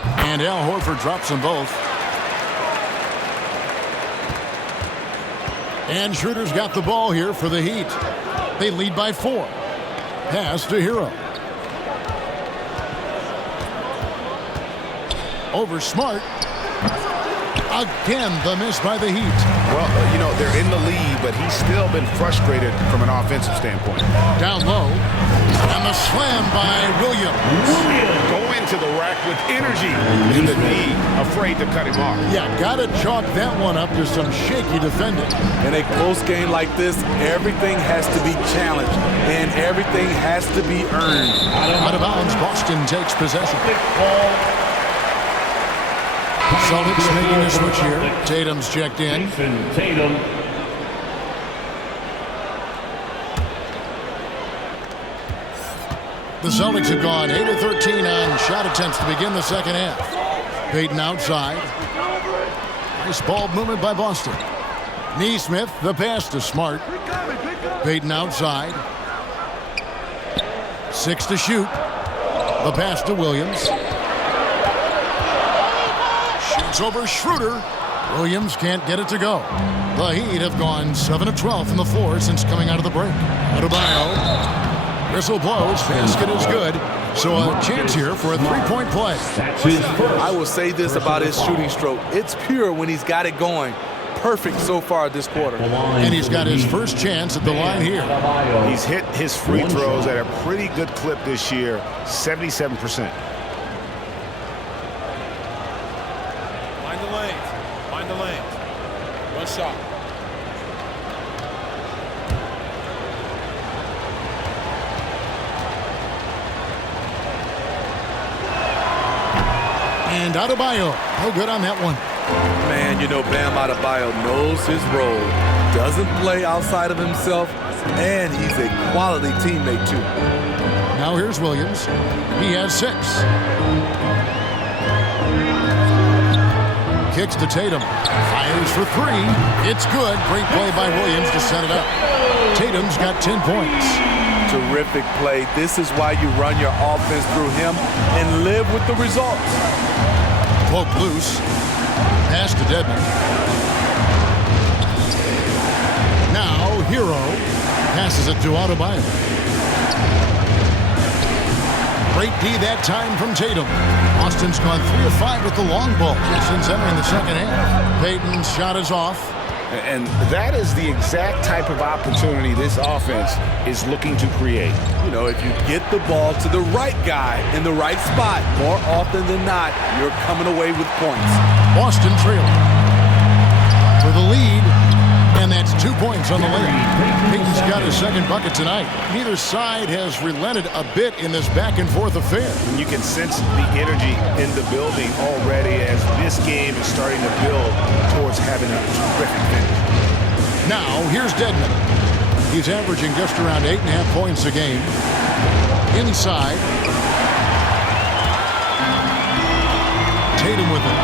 And Al Horford drops them both. And Schroeder's got the ball here for the Heat. They lead by 4. Pass to Hero. Over Smart. Again, the miss by the Heat. Well, you know, they're in the lead, but he's still been frustrated from an offensive standpoint. Down low. And the slam by Williams. Going to the rack with energy in the knee, afraid to cut him off. Yeah, got to chalk that one up to some shaky defending. In a close game like this, everything has to be challenged, and everything has to be earned. Out of bounds, Boston takes possession. Celtics making a switch here. Tatum's checked in. Tatum. The Celtics have gone 8 of 13 on shot attempts to begin the second half. Payton outside. Nice ball movement by Boston. Neesmith, the pass to Smart. Payton outside. 6 to shoot. The pass to Williams. Shoots over Schroeder. Williams can't get it to go. The Heat have gone 7 of 12 from the floor since coming out of the break. Adebayo. Whistle blows. Basket is good. So a chance here for a three-point play. I will say this about his shooting stroke. It's pure when he's got it going. Perfect so far this quarter. And he's got his first chance at the line here. He's hit his free throws at a pretty good clip this year, 77%. Find the lanes. One shot. And Adebayo, no good on that one. Man, you know, Bam Adebayo knows his role, doesn't play outside of himself, and he's a quality teammate, too. Now here's Williams. He has 6. Kicks to Tatum. Fires for 3. It's good. Great play by Williams to set it up. Tatum's got 10 points. Terrific play. This is why you run your offense through him and live with the results. Poke loose. Pass to Dedmon. Now Hero passes it to Adebayo. Great D that time from Tatum. Austin's gone 3 of 5 with the long ball since entering the second half. Payton's shot is off. And that is the exact type of opportunity this offense is looking to create. You know, if you get the ball to the right guy in the right spot, more often than not, you're coming away with points. Boston trailing for the lead, and that's 2 points on the layup. Payton's got his second bucket tonight. Neither side has relented a bit in this back-and-forth affair. You can sense the energy in the building already as this game is starting to build towards having a terrific finish. Now, here's Dedmon. He's averaging just around 8.5 points a game. Inside. Tatum with it.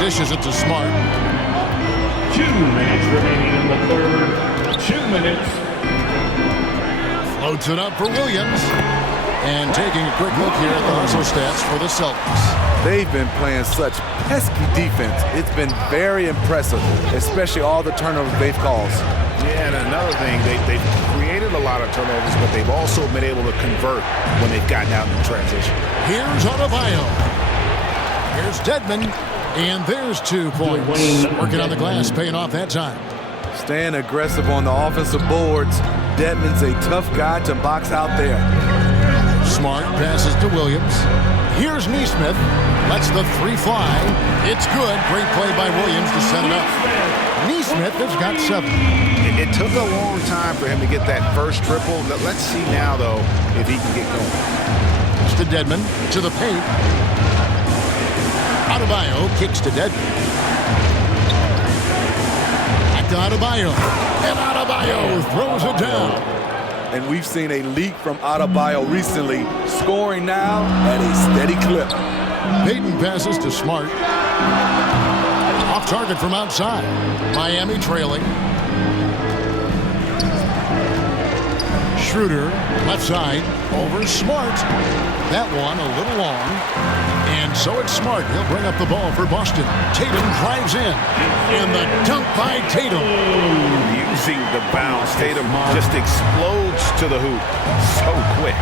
Dishes it to Smart. 2 minutes remaining in the third. 2 minutes. Floats it up for Williams. And taking a quick look here at the hustle stats for the Celtics. They've been playing such pesky defense. It's been very impressive, especially all the turnovers they've caused. Yeah, and another thing, they've created a lot of turnovers, but they've also been able to convert when they've gotten out in the transition. Here's Adebayo. Here's Dedmon. And there's 2 points. Working on the glass, paying off that time. Staying aggressive on the offensive boards. Dedmon's a tough guy to box out there. Smart passes to Williams. Here's Neesmith. Lets the 3 fly. It's good. Great play by Williams to set it up. Neesmith has got 7. It took a long time for him to get that first triple. Let's see now, though, if he can get going. It's to Dedmon. To the paint. Adebayo kicks to Dedmon. Back to Adebayo. And Adebayo throws it down. And we've seen a leak from Adebayo recently, scoring now at a steady clip. Payton passes to Smart. Off target from outside. Miami trailing. Schroeder, left side, over Smart. That one a little long. And so it's Smart. He'll bring up the ball for Boston. Tatum drives in. And the dunk by Tatum. Using the bounce, Tatum just explodes to the hoop so quick.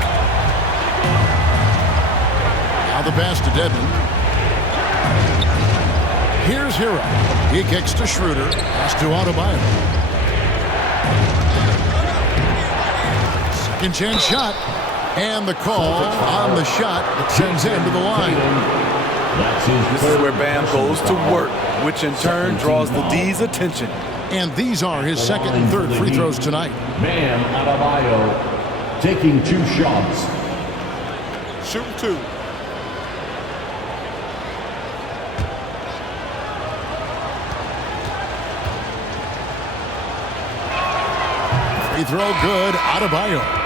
Now the pass to Dedmon. Here's Hero. He kicks to Schroeder. Pass to Adebayo. Second chance shot. And the call on the shot that sends him to the line. This is where Bam goes to work, which in turn draws the D's attention. And these are his second and third free throws tonight. Bam Adebayo taking 2 shots. Shoot 2. Free throw good. Adebayo.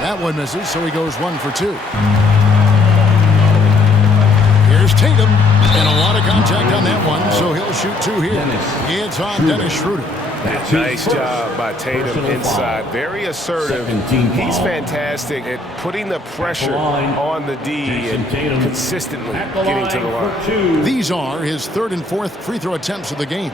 That one misses, so he goes 1 for 2. Here's Tatum, and a lot of contact on that one, so he'll shoot 2 here. It's on Dennis Schroeder. Nice job by Tatum inside. Very assertive. He's fantastic at putting the pressure on the D and consistently getting to the line. These are his third and fourth free throw attempts of the game.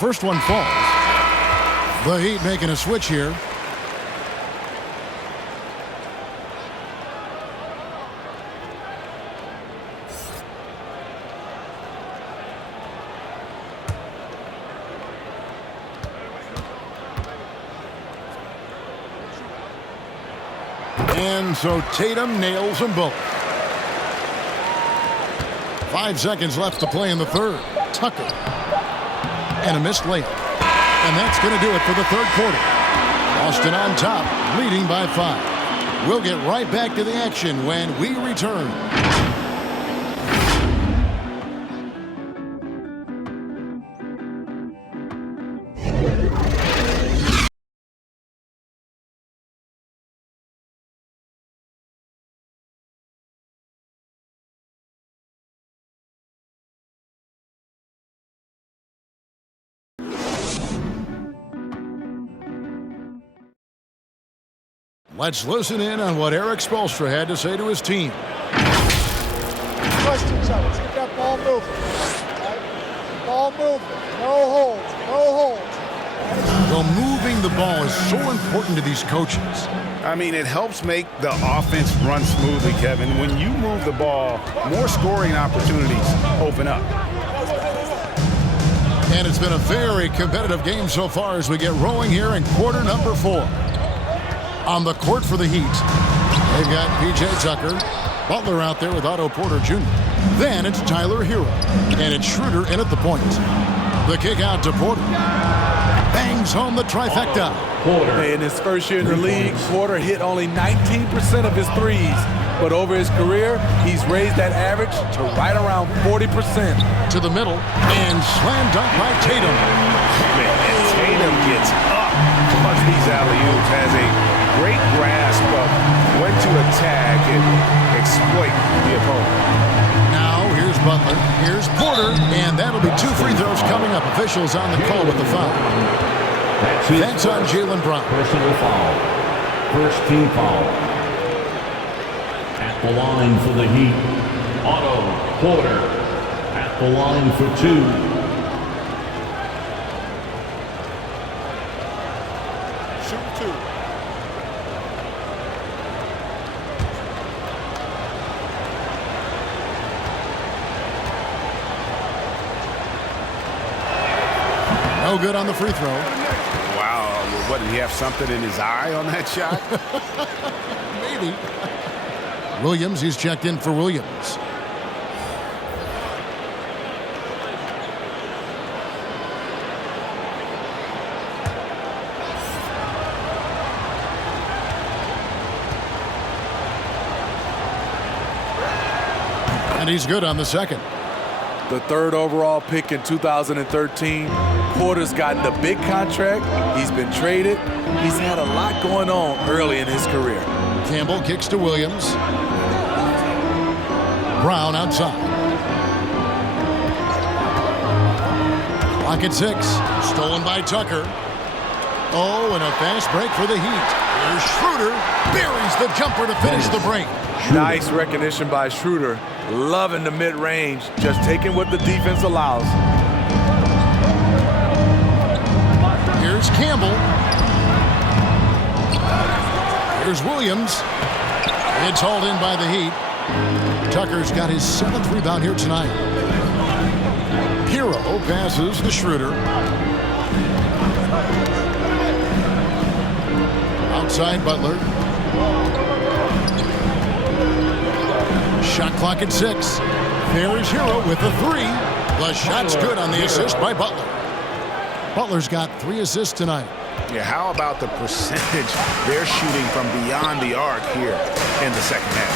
first one falls. The Heat making a switch here. And so Tatum nails them both. 5 seconds left to play in the third. Tucker. And a missed layup. And that's going to do it for the third quarter. Boston on top, leading by 5. We'll get right back to the action when we return. Let's listen in on what Eric Spoelstra had to say to his team. Trust each other. Keep that ball moving. Right? Ball moving. No holds. No holds. Well, moving the ball is so important to these coaches. I mean, it helps make the offense run smoothly, Kevin. When you move the ball, more scoring opportunities open up. And it's been a very competitive game so far as we get rolling here in quarter number 4. On the court for the Heat, they've got P.J. Tucker, Butler out there with Otto Porter Jr. Then it's Tyler Hero, and it's Schroeder in at the point. The kick out to Porter. Bangs home the trifecta. Hey, in his first year in the league, Porter hit only 19% of his threes. But over his career, he's raised that average to right around 40%. To the middle, and slam dunk by Tatum. Man, and Tatum gets up amongst these alley-oops, has a great grasp of when to attack and exploit the opponent. Now, here's Butler, here's Porter, and that'll be 2 free throws coming up. Officials on the call with the foul. That's on Jaylen Brown. Personal foul. First team foul. At the line for the Heat, Otto Porter. At the line for 2. No good on the free throw. Wow, what, did he have something in his eye on that shot? Maybe. Williams, he's checked in for Williams. And he's good on the second. The 3rd overall pick in 2013. Porter's gotten a big contract. He's been traded. He's had a lot going on early in his career. Campbell kicks to Williams. Brown outside. Clock at 6. Stolen by Tucker. Oh, and a fast break for the Heat. Here's Schroeder. Buries the jumper to finish the break. Nice recognition by Schroeder. Loving the mid-range. Just taking what the defense allows. Here's Campbell. Here's Williams. It's hauled in by the Heat. Tucker's got his 7th rebound here tonight. Hero passes to Schroeder. Outside Butler. Shot clock at 6. There's Hero with the 3. The shot's good on the assist by Butler. Butler's got 3 assists tonight. Yeah, how about the percentage they're shooting from beyond the arc here in the second half?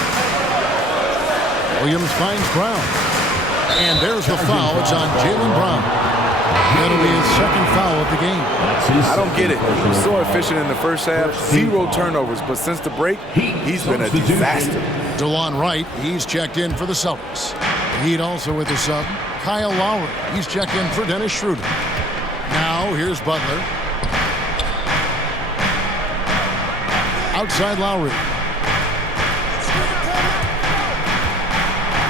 Williams finds Brown. And there's the foul. It's on Jaylen Brown. That'll be his 2nd foul of the game. I don't get it. He was so efficient in the first half. 0 turnovers. But since the break, he's been a disaster. DeLon Wright, he's checked in for the Celtics. Heat also with the sub. Kyle Lowry, he's checked in for Dennis Schroeder. Now, here's Butler. Outside Lowry.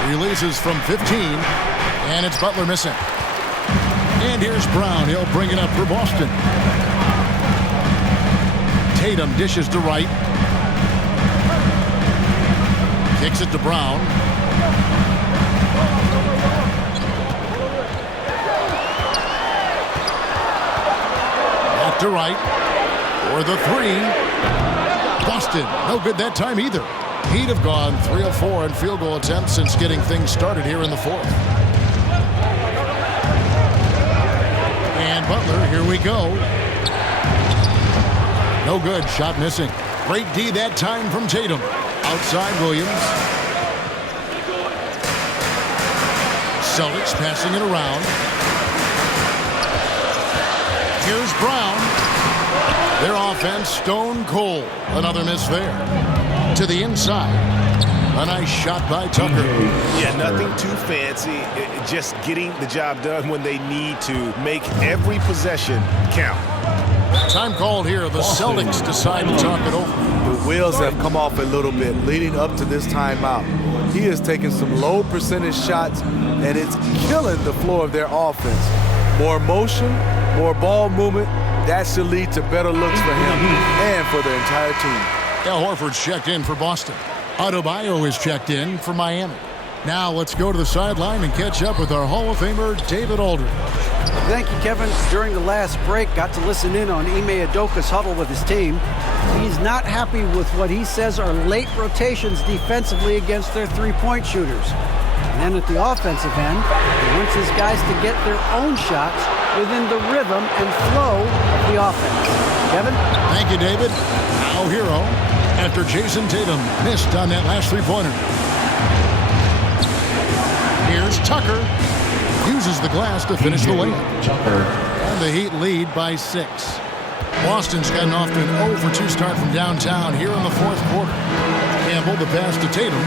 Releases from 15, and it's Butler missing. And here's Brown. He'll bring it up for Boston. Tatum dishes to Wright. Kicks it to Brown. Back to Wright. For the three. Boston, no good that time either. Heat have gone 3 of 4 in field goal attempts since getting things started here in the fourth. And Butler, here we go. No good, shot missing. Great D that time from Tatum. Outside Williams. Celtics passing it around. Here's Brown. Their offense stone cold. Another miss there. To the inside. A nice shot by Tucker. Yeah, nothing too fancy. Just getting the job done when they need to. Make every possession count. Time called here. The Celtics decide to talk it over. The wheels have come off a little bit leading up to this timeout. He has taken some low percentage shots, and it's killing the flow of their offense. More motion, more ball movement. That should lead to better looks for him and for the entire team. Al Horford's checked in for Boston. Adebayo is checked in for Miami. Now let's go to the sideline and catch up with our Hall of Famer, David Aldridge. Thank you, Kevin. During the last break, got to listen in on Ime Udoka's huddle with his team. He's not happy with what he says are late rotations defensively against their three-point shooters. And then at the offensive end, he wants his guys to get their own shots within the rhythm and flow of the offense. Kevin? Thank you, David. Now Hero, after Jason Tatum missed on that last three-pointer. Here's Tucker. Uses the glass to finish the layup. And the Heat lead by 6. Boston's gotten off to an 0-for-2 start from downtown here in the fourth quarter. Campbell, the pass to Tatum.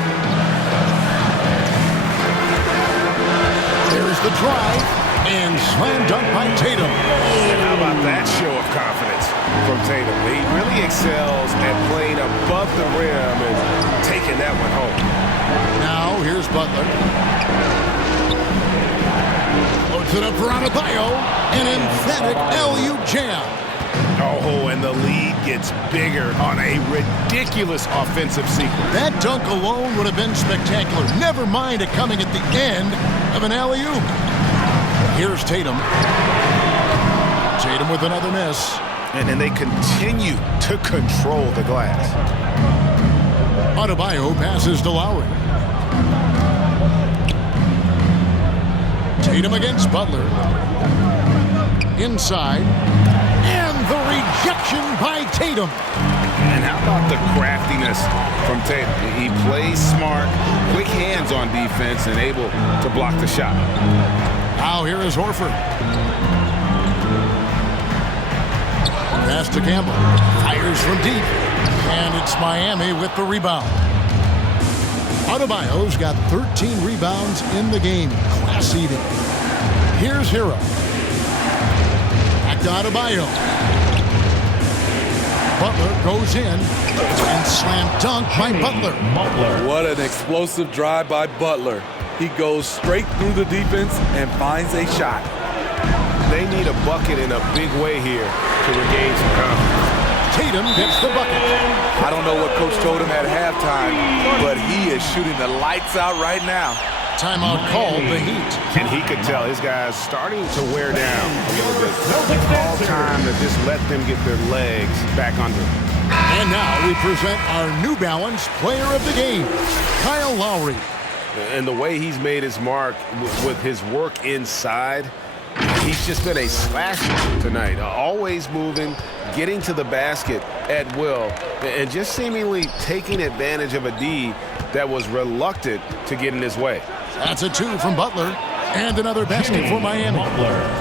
There's the drive. And slam dunk by Tatum. And how about that show of confidence from Tatum? He really excels at playing above the rim and taking that one home. Now here's Butler. Loads it up for Adebayo. An emphatic LU jam. Oh, and the lead gets bigger on a ridiculous offensive sequence. That dunk alone would have been spectacular. Never mind it coming at the end of an alley-oop. Here's Tatum. Tatum with another miss. And then they continue to control the glass. Adebayo passes to Lowry. Tatum against Butler. Inside. And the rejection by Tatum. And how about the craftiness from Tatum? He plays smart, quick hands on defense, and able to block the shot. Now here is Horford. Pass to Campbell. Fires from deep. And it's Miami with the rebound. Adebayo's got 13 rebounds in the game. Class eating. Here's Hero. Back to Adebayo. Butler goes in. And slam dunk by Butler. What an explosive drive by Butler. He goes straight through the defense and finds a shot. They need a bucket in a big way here to regain some confidence. Tatum gets the bucket. I don't know what Coach told him at halftime, but he is shooting the lights out right now. Timeout called the Heat. And he could tell his guys starting to wear down a little bit. All time to just let them get their legs back under them. And now we present our New Balance Player of the Game, Kyle Lowry. And the way he's made his mark with his work inside, he's just been a slasher tonight. Always moving, getting to the basket at will, and just seemingly taking advantage of a D that was reluctant to get in his way. That's a 2 from Butler, and another basket for Miami.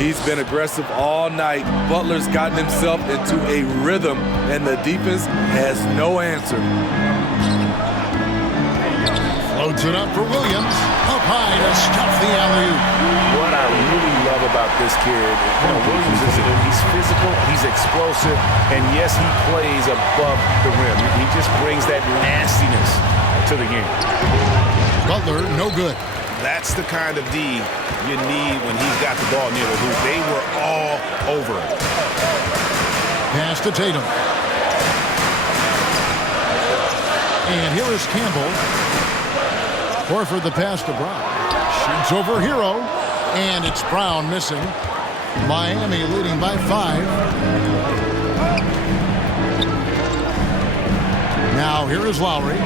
He's been aggressive all night. Butler's gotten himself into a rhythm, and the defense has no answer. Loads it up for Williams. Up high to stuff the alley-oop. What I really love about this kid, Williams he's physical, he's explosive, and yes, he plays above the rim. He just brings that nastiness to the game. Butler, no good. That's the kind of D you need when he's got the ball near the hoop. They were all over it. Pass to Tatum. And here is Campbell. Horford the pass to Brown. Shoots over Hero. And it's Brown missing. Miami leading by 5. Now here is Lowry.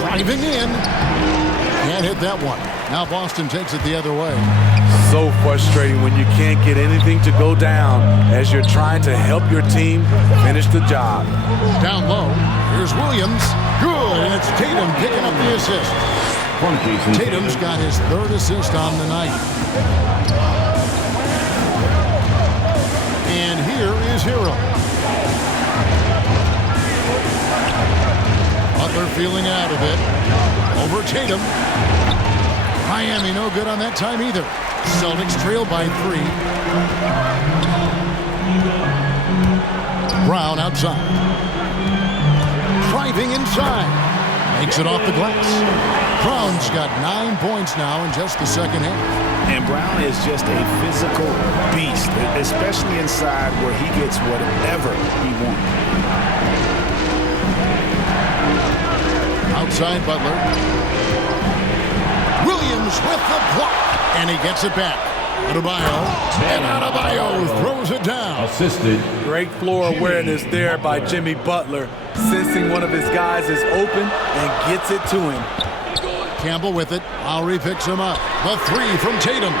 Driving in. Can't hit that one. Now Boston takes it the other way. So frustrating when you can't get anything to go down as you're trying to help your team finish the job. Down low. Here's Williams. Good. And it's Tatum picking up the assist. Tatum's got his 3rd assist on the night. And here is Hero. Butler feeling out of it. Over Tatum. Miami no good on that time either. Celtics trail by 3. Brown outside. Driving inside. Makes it off the glass. Brown's got 9 points now in just the second half. And Brown is just a physical beast, especially inside where he gets whatever he wants. Outside Butler. Williams with the block. And he gets it back. Adebayo. And Adebayo throws it down. Assisted. Great floor awareness there by Jimmy Butler, sensing one of his guys is open and gets it to him. Campbell with it. Lowry picks him up. The 3 from Tatum.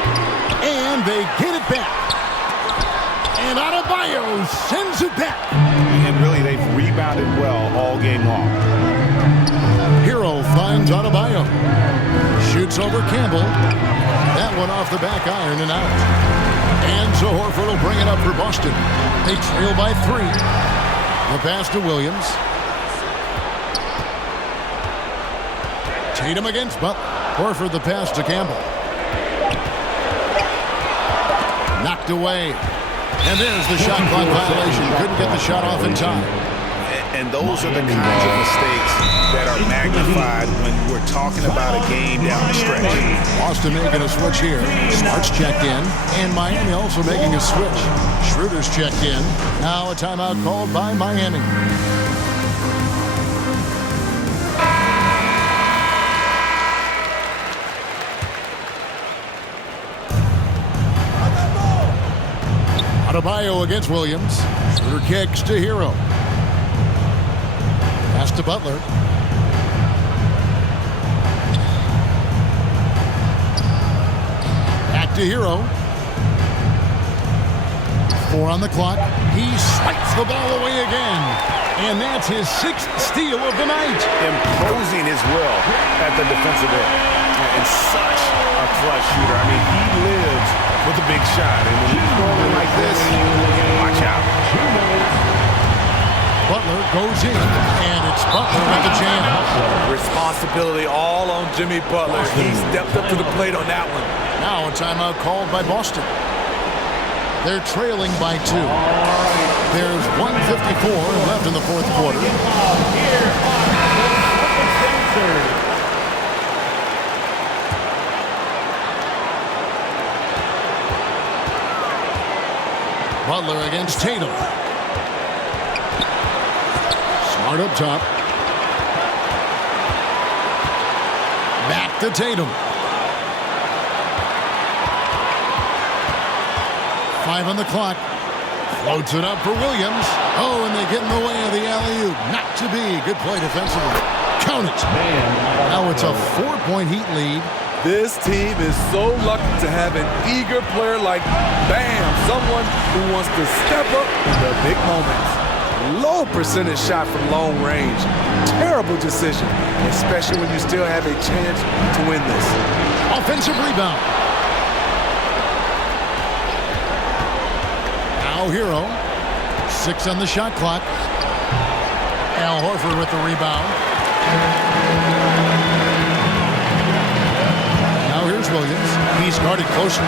And they get it back. And Adebayo sends it back. And really, they've rebounded well all game long. Hero finds Adebayo. Shoots over Campbell. That one off the back iron and out. And so Horford will bring it up for Boston. They trail by 3. The pass to Williams. Tatum against Butler. Horford the pass to Campbell. Knocked away. And there's the shot clock violation. Couldn't get the shot off in time. And those are the kinds of mistakes that are magnified when we're talking about a game down the stretch. Boston making a switch here. Smart's checked in. And Miami also making a switch. Schroeder's checked in. Now a timeout called by Miami. Adebayo against Williams. Schroeder kicks to Hero. Pass to Butler. Back to Hero. 4 on the clock. He swipes the ball away again. And that's his 6th steal of the night. Imposing his will at the defensive end. And such a clutch shooter. I mean, he lives with a big shot. And when he's rolling like this, watch out. Butler goes in, and it's Butler with the jam. Responsibility all on Jimmy Butler. He stepped up to the plate on that one. Now a timeout called by Boston. They're trailing by 2. There's 1:54 left in the 4th quarter. Butler against Tatum. Smart up top. Back to Tatum. 5 on the clock. Floats it up for Williams. Oh, and they get in the way of the alley-oop. Not to be. Good play defensively. Count it. Now it's a 4-point Heat lead. This team is so lucky to have an eager player like Bam, someone who wants to step up in the big moments. Low percentage shot from long range. Terrible decision, especially when you still have a chance to win this. Offensive rebound. Now Hero. 6 on the shot clock. Al Horford with the rebound. Now here's Williams. He's guarded closer.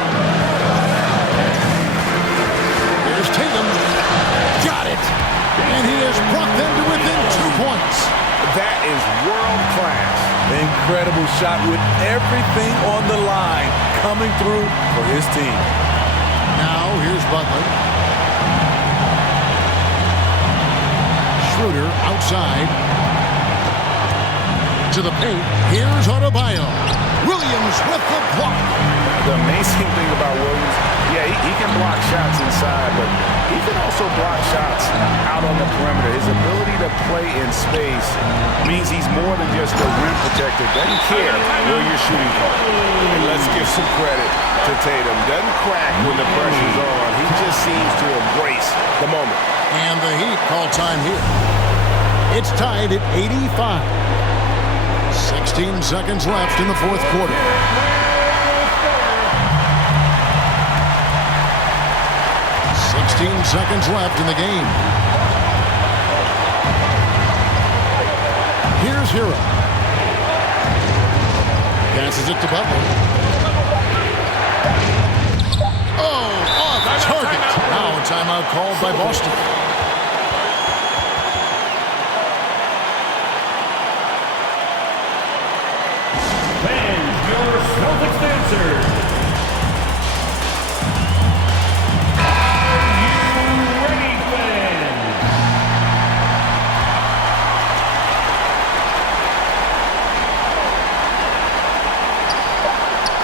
Here's Tatum. Got it. And he has brought them to within 2 points. That is world class. Incredible shot with everything on the line coming through for his team. Now here's Butler. Schroeder outside. To the paint. Here's Adebayo. Williams with the block. The amazing thing about Williams, yeah, he can block shots inside, but he can also block shots out on the perimeter. His ability to play in space means he's more than just a rim protector. Doesn't care where you're shooting from. And let's give some credit to Tatum. Doesn't crack when the pressure's on. He just seems to embrace the moment. And the Heat call time here. It's tied at 85. 16 seconds left in the fourth quarter. Seconds left in the game. Here's Hero. Passes it to Butler. Oh, off target. Now a timeout called by Boston. And your Celtics answer.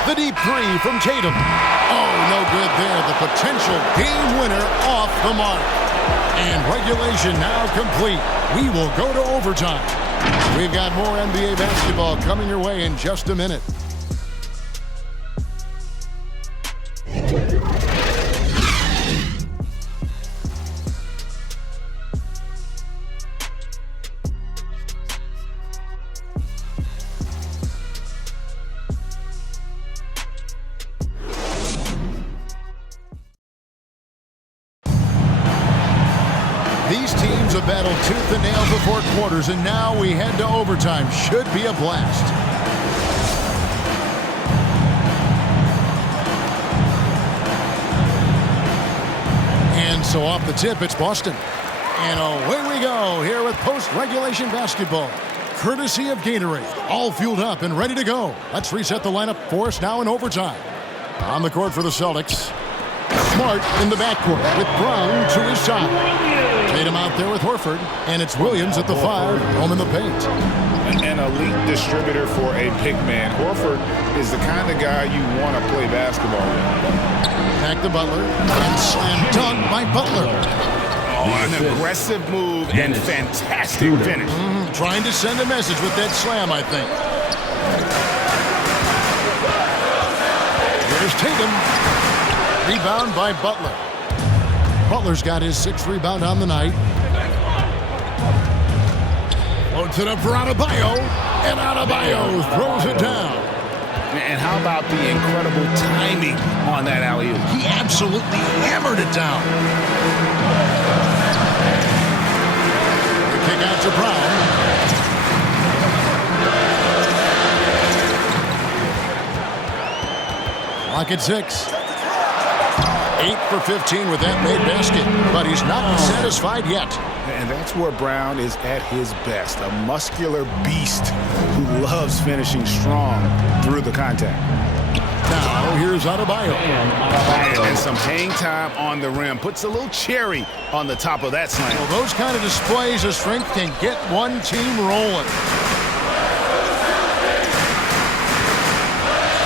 The deep three from Tatum. Oh, no good there. The potential game winner off the mark. And regulation now complete. We will go to overtime. We've got more NBA basketball coming your way in just a minute. These teams have battled tooth and nail for 4 quarters, and now we head to overtime. Should be a blast. And so off the tip, it's Boston. And away we go here with post-regulation basketball. Courtesy of Gatorade. All fueled up and ready to go. Let's reset the lineup for us now in overtime. On the court for the Celtics. Smart in the backcourt with Brown to his side. Tatum out there with Horford, and it's Williams at the 5, home in the paint. An elite distributor for a big man. Horford is the kind of guy you want to play basketball with. Back to Butler, and slam dunk by Butler. Oh, an aggressive move and fantastic finish. Trying to send a message with that slam, I think. Here's Tatum. Rebound by Butler. Butler's got his 6th rebound on the night. Floats it up for Adebayo, and Adebayo throws it down. And how about the incredible timing on that alley-oop? He absolutely hammered it down. The kick out to Brown. Clock at 6. 8 for 15 with that made basket, but he's not satisfied yet. And that's where Brown is at his best, a muscular beast who loves finishing strong through the contact. Now here's Adebayo. And some hang time on the rim. Puts a little cherry on the top of that slam. Well, those kind of displays of strength can get one team rolling.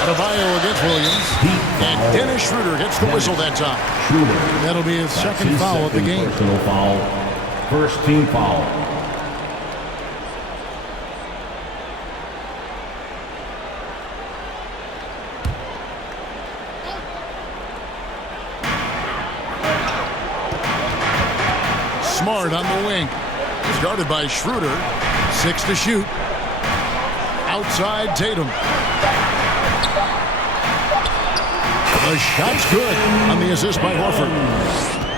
Adebayo against Williams. And Dennis Schroeder gets the whistle that time. That'll be his second foul of the game. Personal foul. First team foul. Smart on the wing. He's guarded by Schroeder. 6 to shoot. Outside Tatum. The shot's good on the assist by Horford.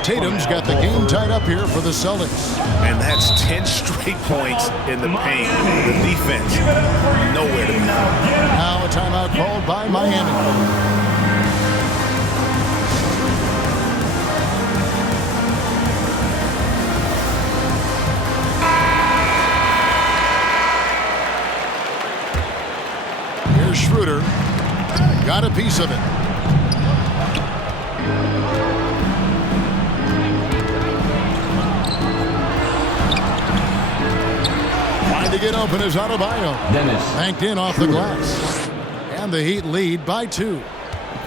Tatum's got the game tied up here for the Celtics. And that's 10 straight points in the paint. The defense, nowhere to be found. Now a timeout called by Miami. got a piece of it. Trying to get open is Adebayo. Banked in off the glass. And the Heat lead by 2.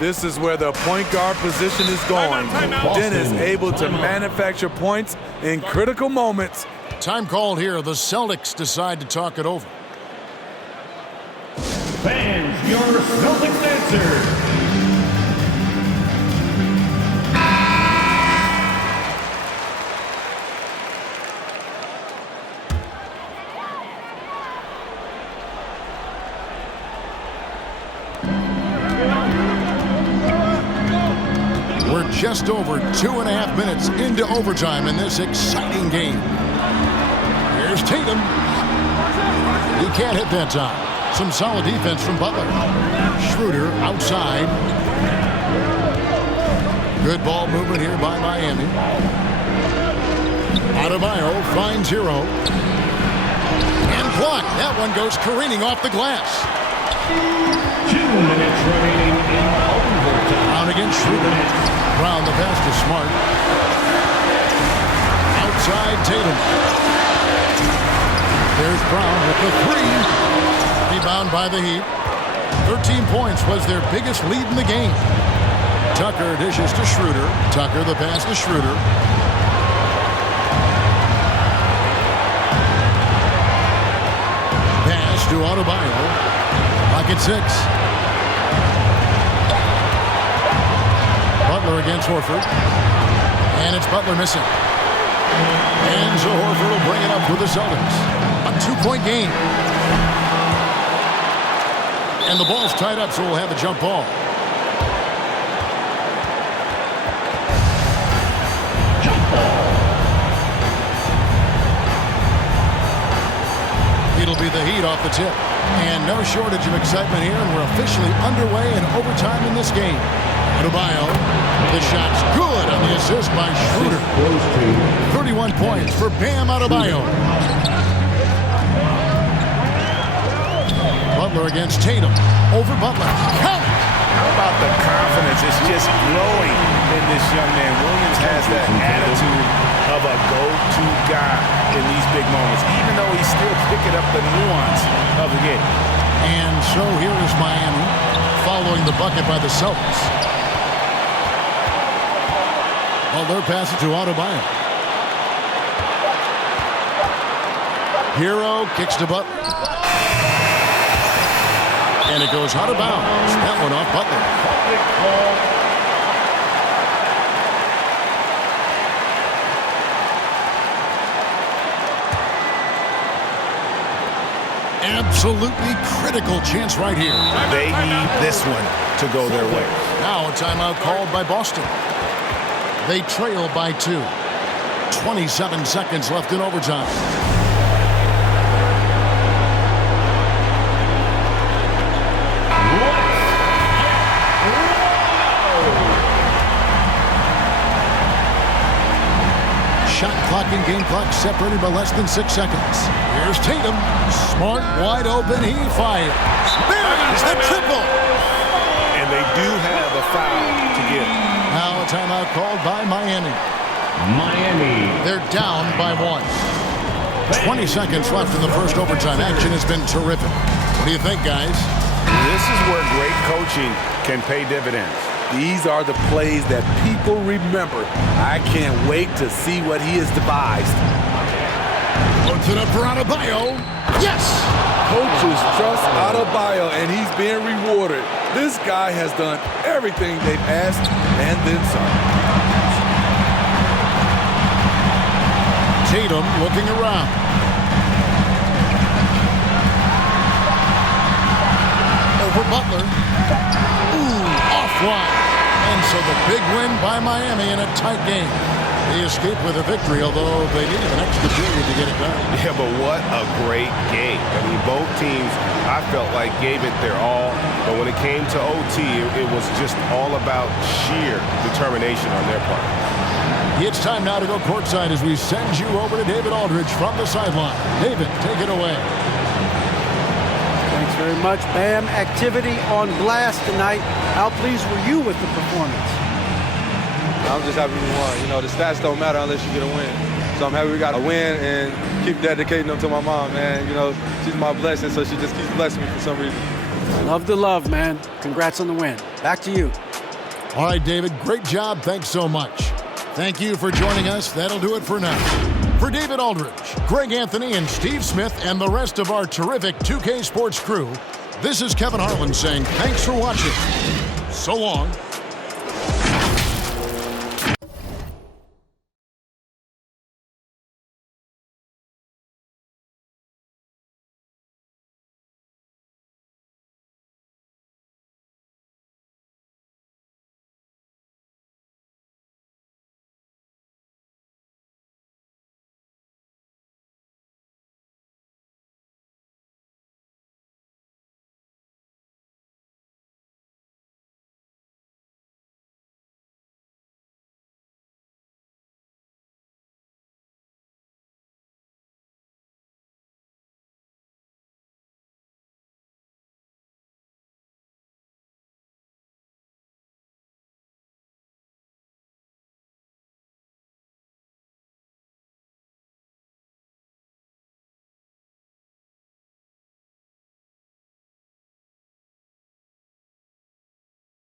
This is where the point guard position is going. Dennis able to manufacture points in critical moments. Time called here. The Celtics decide to talk it over. Fans, your Celtics answer. We're just over 2.5 minutes into overtime in this exciting game. Here's Tatum. He can't hit that time. Some solid defense from Butler. Schroeder outside. Good ball movement here by Miami. Adebayo finds Hero. And blocked. That one goes careening off the glass. 2 minutes remaining in overtime. Brown against Schroeder. Brown, the pass to Smart. Outside Tatum. There's Brown with the 3. Rebound by the Heat. 13 points was their biggest lead in the game. Tucker dishes to Schroeder. Tucker the pass to Schroeder. Pass to Adebayo. Lock at 6. Butler against Horford. And it's Butler missing. And so Horford will bring it up for the Celtics. A 2-point game. And the ball's tied up, so we'll have a jump ball. Jump ball. It'll be the Heat off the tip. And no shortage of excitement here, and we're officially underway in overtime in this game. Adebayo, the shot's good on the assist by Schroeder. 31 points for Bam Adebayo. Butler against Tatum. Over Butler. Count it! How about the confidence? It's just growing in this young man. Williams has that attitude of a go-to guy in these big moments, even though he's still picking up the nuance of the game. And so here is Miami following the bucket by the Celtics. Butler passes to Adebayo. Hero kicks to Butler. And it goes out of bounds. That one off Butler. Absolutely critical chance right here. They need this one to go their way. Now a timeout called by Boston. They trail by 2. 27 seconds left in overtime. Shot clock and game clock separated by less than 6 seconds. Here's Tatum. Smart, wide open. He fires. There's the triple. And they do have a foul to give. Now a timeout called by Miami. They're down by 1. 20 seconds left in the first overtime. Action has been terrific. What do you think, guys? This is where great coaching can pay dividends. These are the plays that people remember. I can't wait to see what he has devised. Puts it up for Adebayo. Yes! Coaches trust Adebayo, and he's being rewarded. This guy has done everything they've asked and then some. Tatum looking around. Over Butler. Ooh, offline. And so the big win by Miami in a tight game. They escaped with a victory, although they needed an extra period to get it done. Yeah, but what a great game. I mean, both teams, I felt like, gave it their all. But when it came to OT, it was just all about sheer determination on their part. It's time now to go courtside as we send you over to David Aldridge from the sideline. David, take it away. Thanks, very much. Bam, activity on blast tonight. How pleased were you with the performance? I'm just happy we won. You know, the stats don't matter unless you get a win. So I'm happy we got a win and keep dedicating them to my mom, man. You know, she's my blessing, so she just keeps blessing me for some reason. Love the love, man. Congrats on the win. Back to you. All right, David, great job. Thanks so much. Thank you for joining us. That'll do it for now. For David Aldridge, Greg Anthony, and Steve Smith, and the rest of our terrific 2K Sports crew, this is Kevin Harlan saying thanks for watching. So long.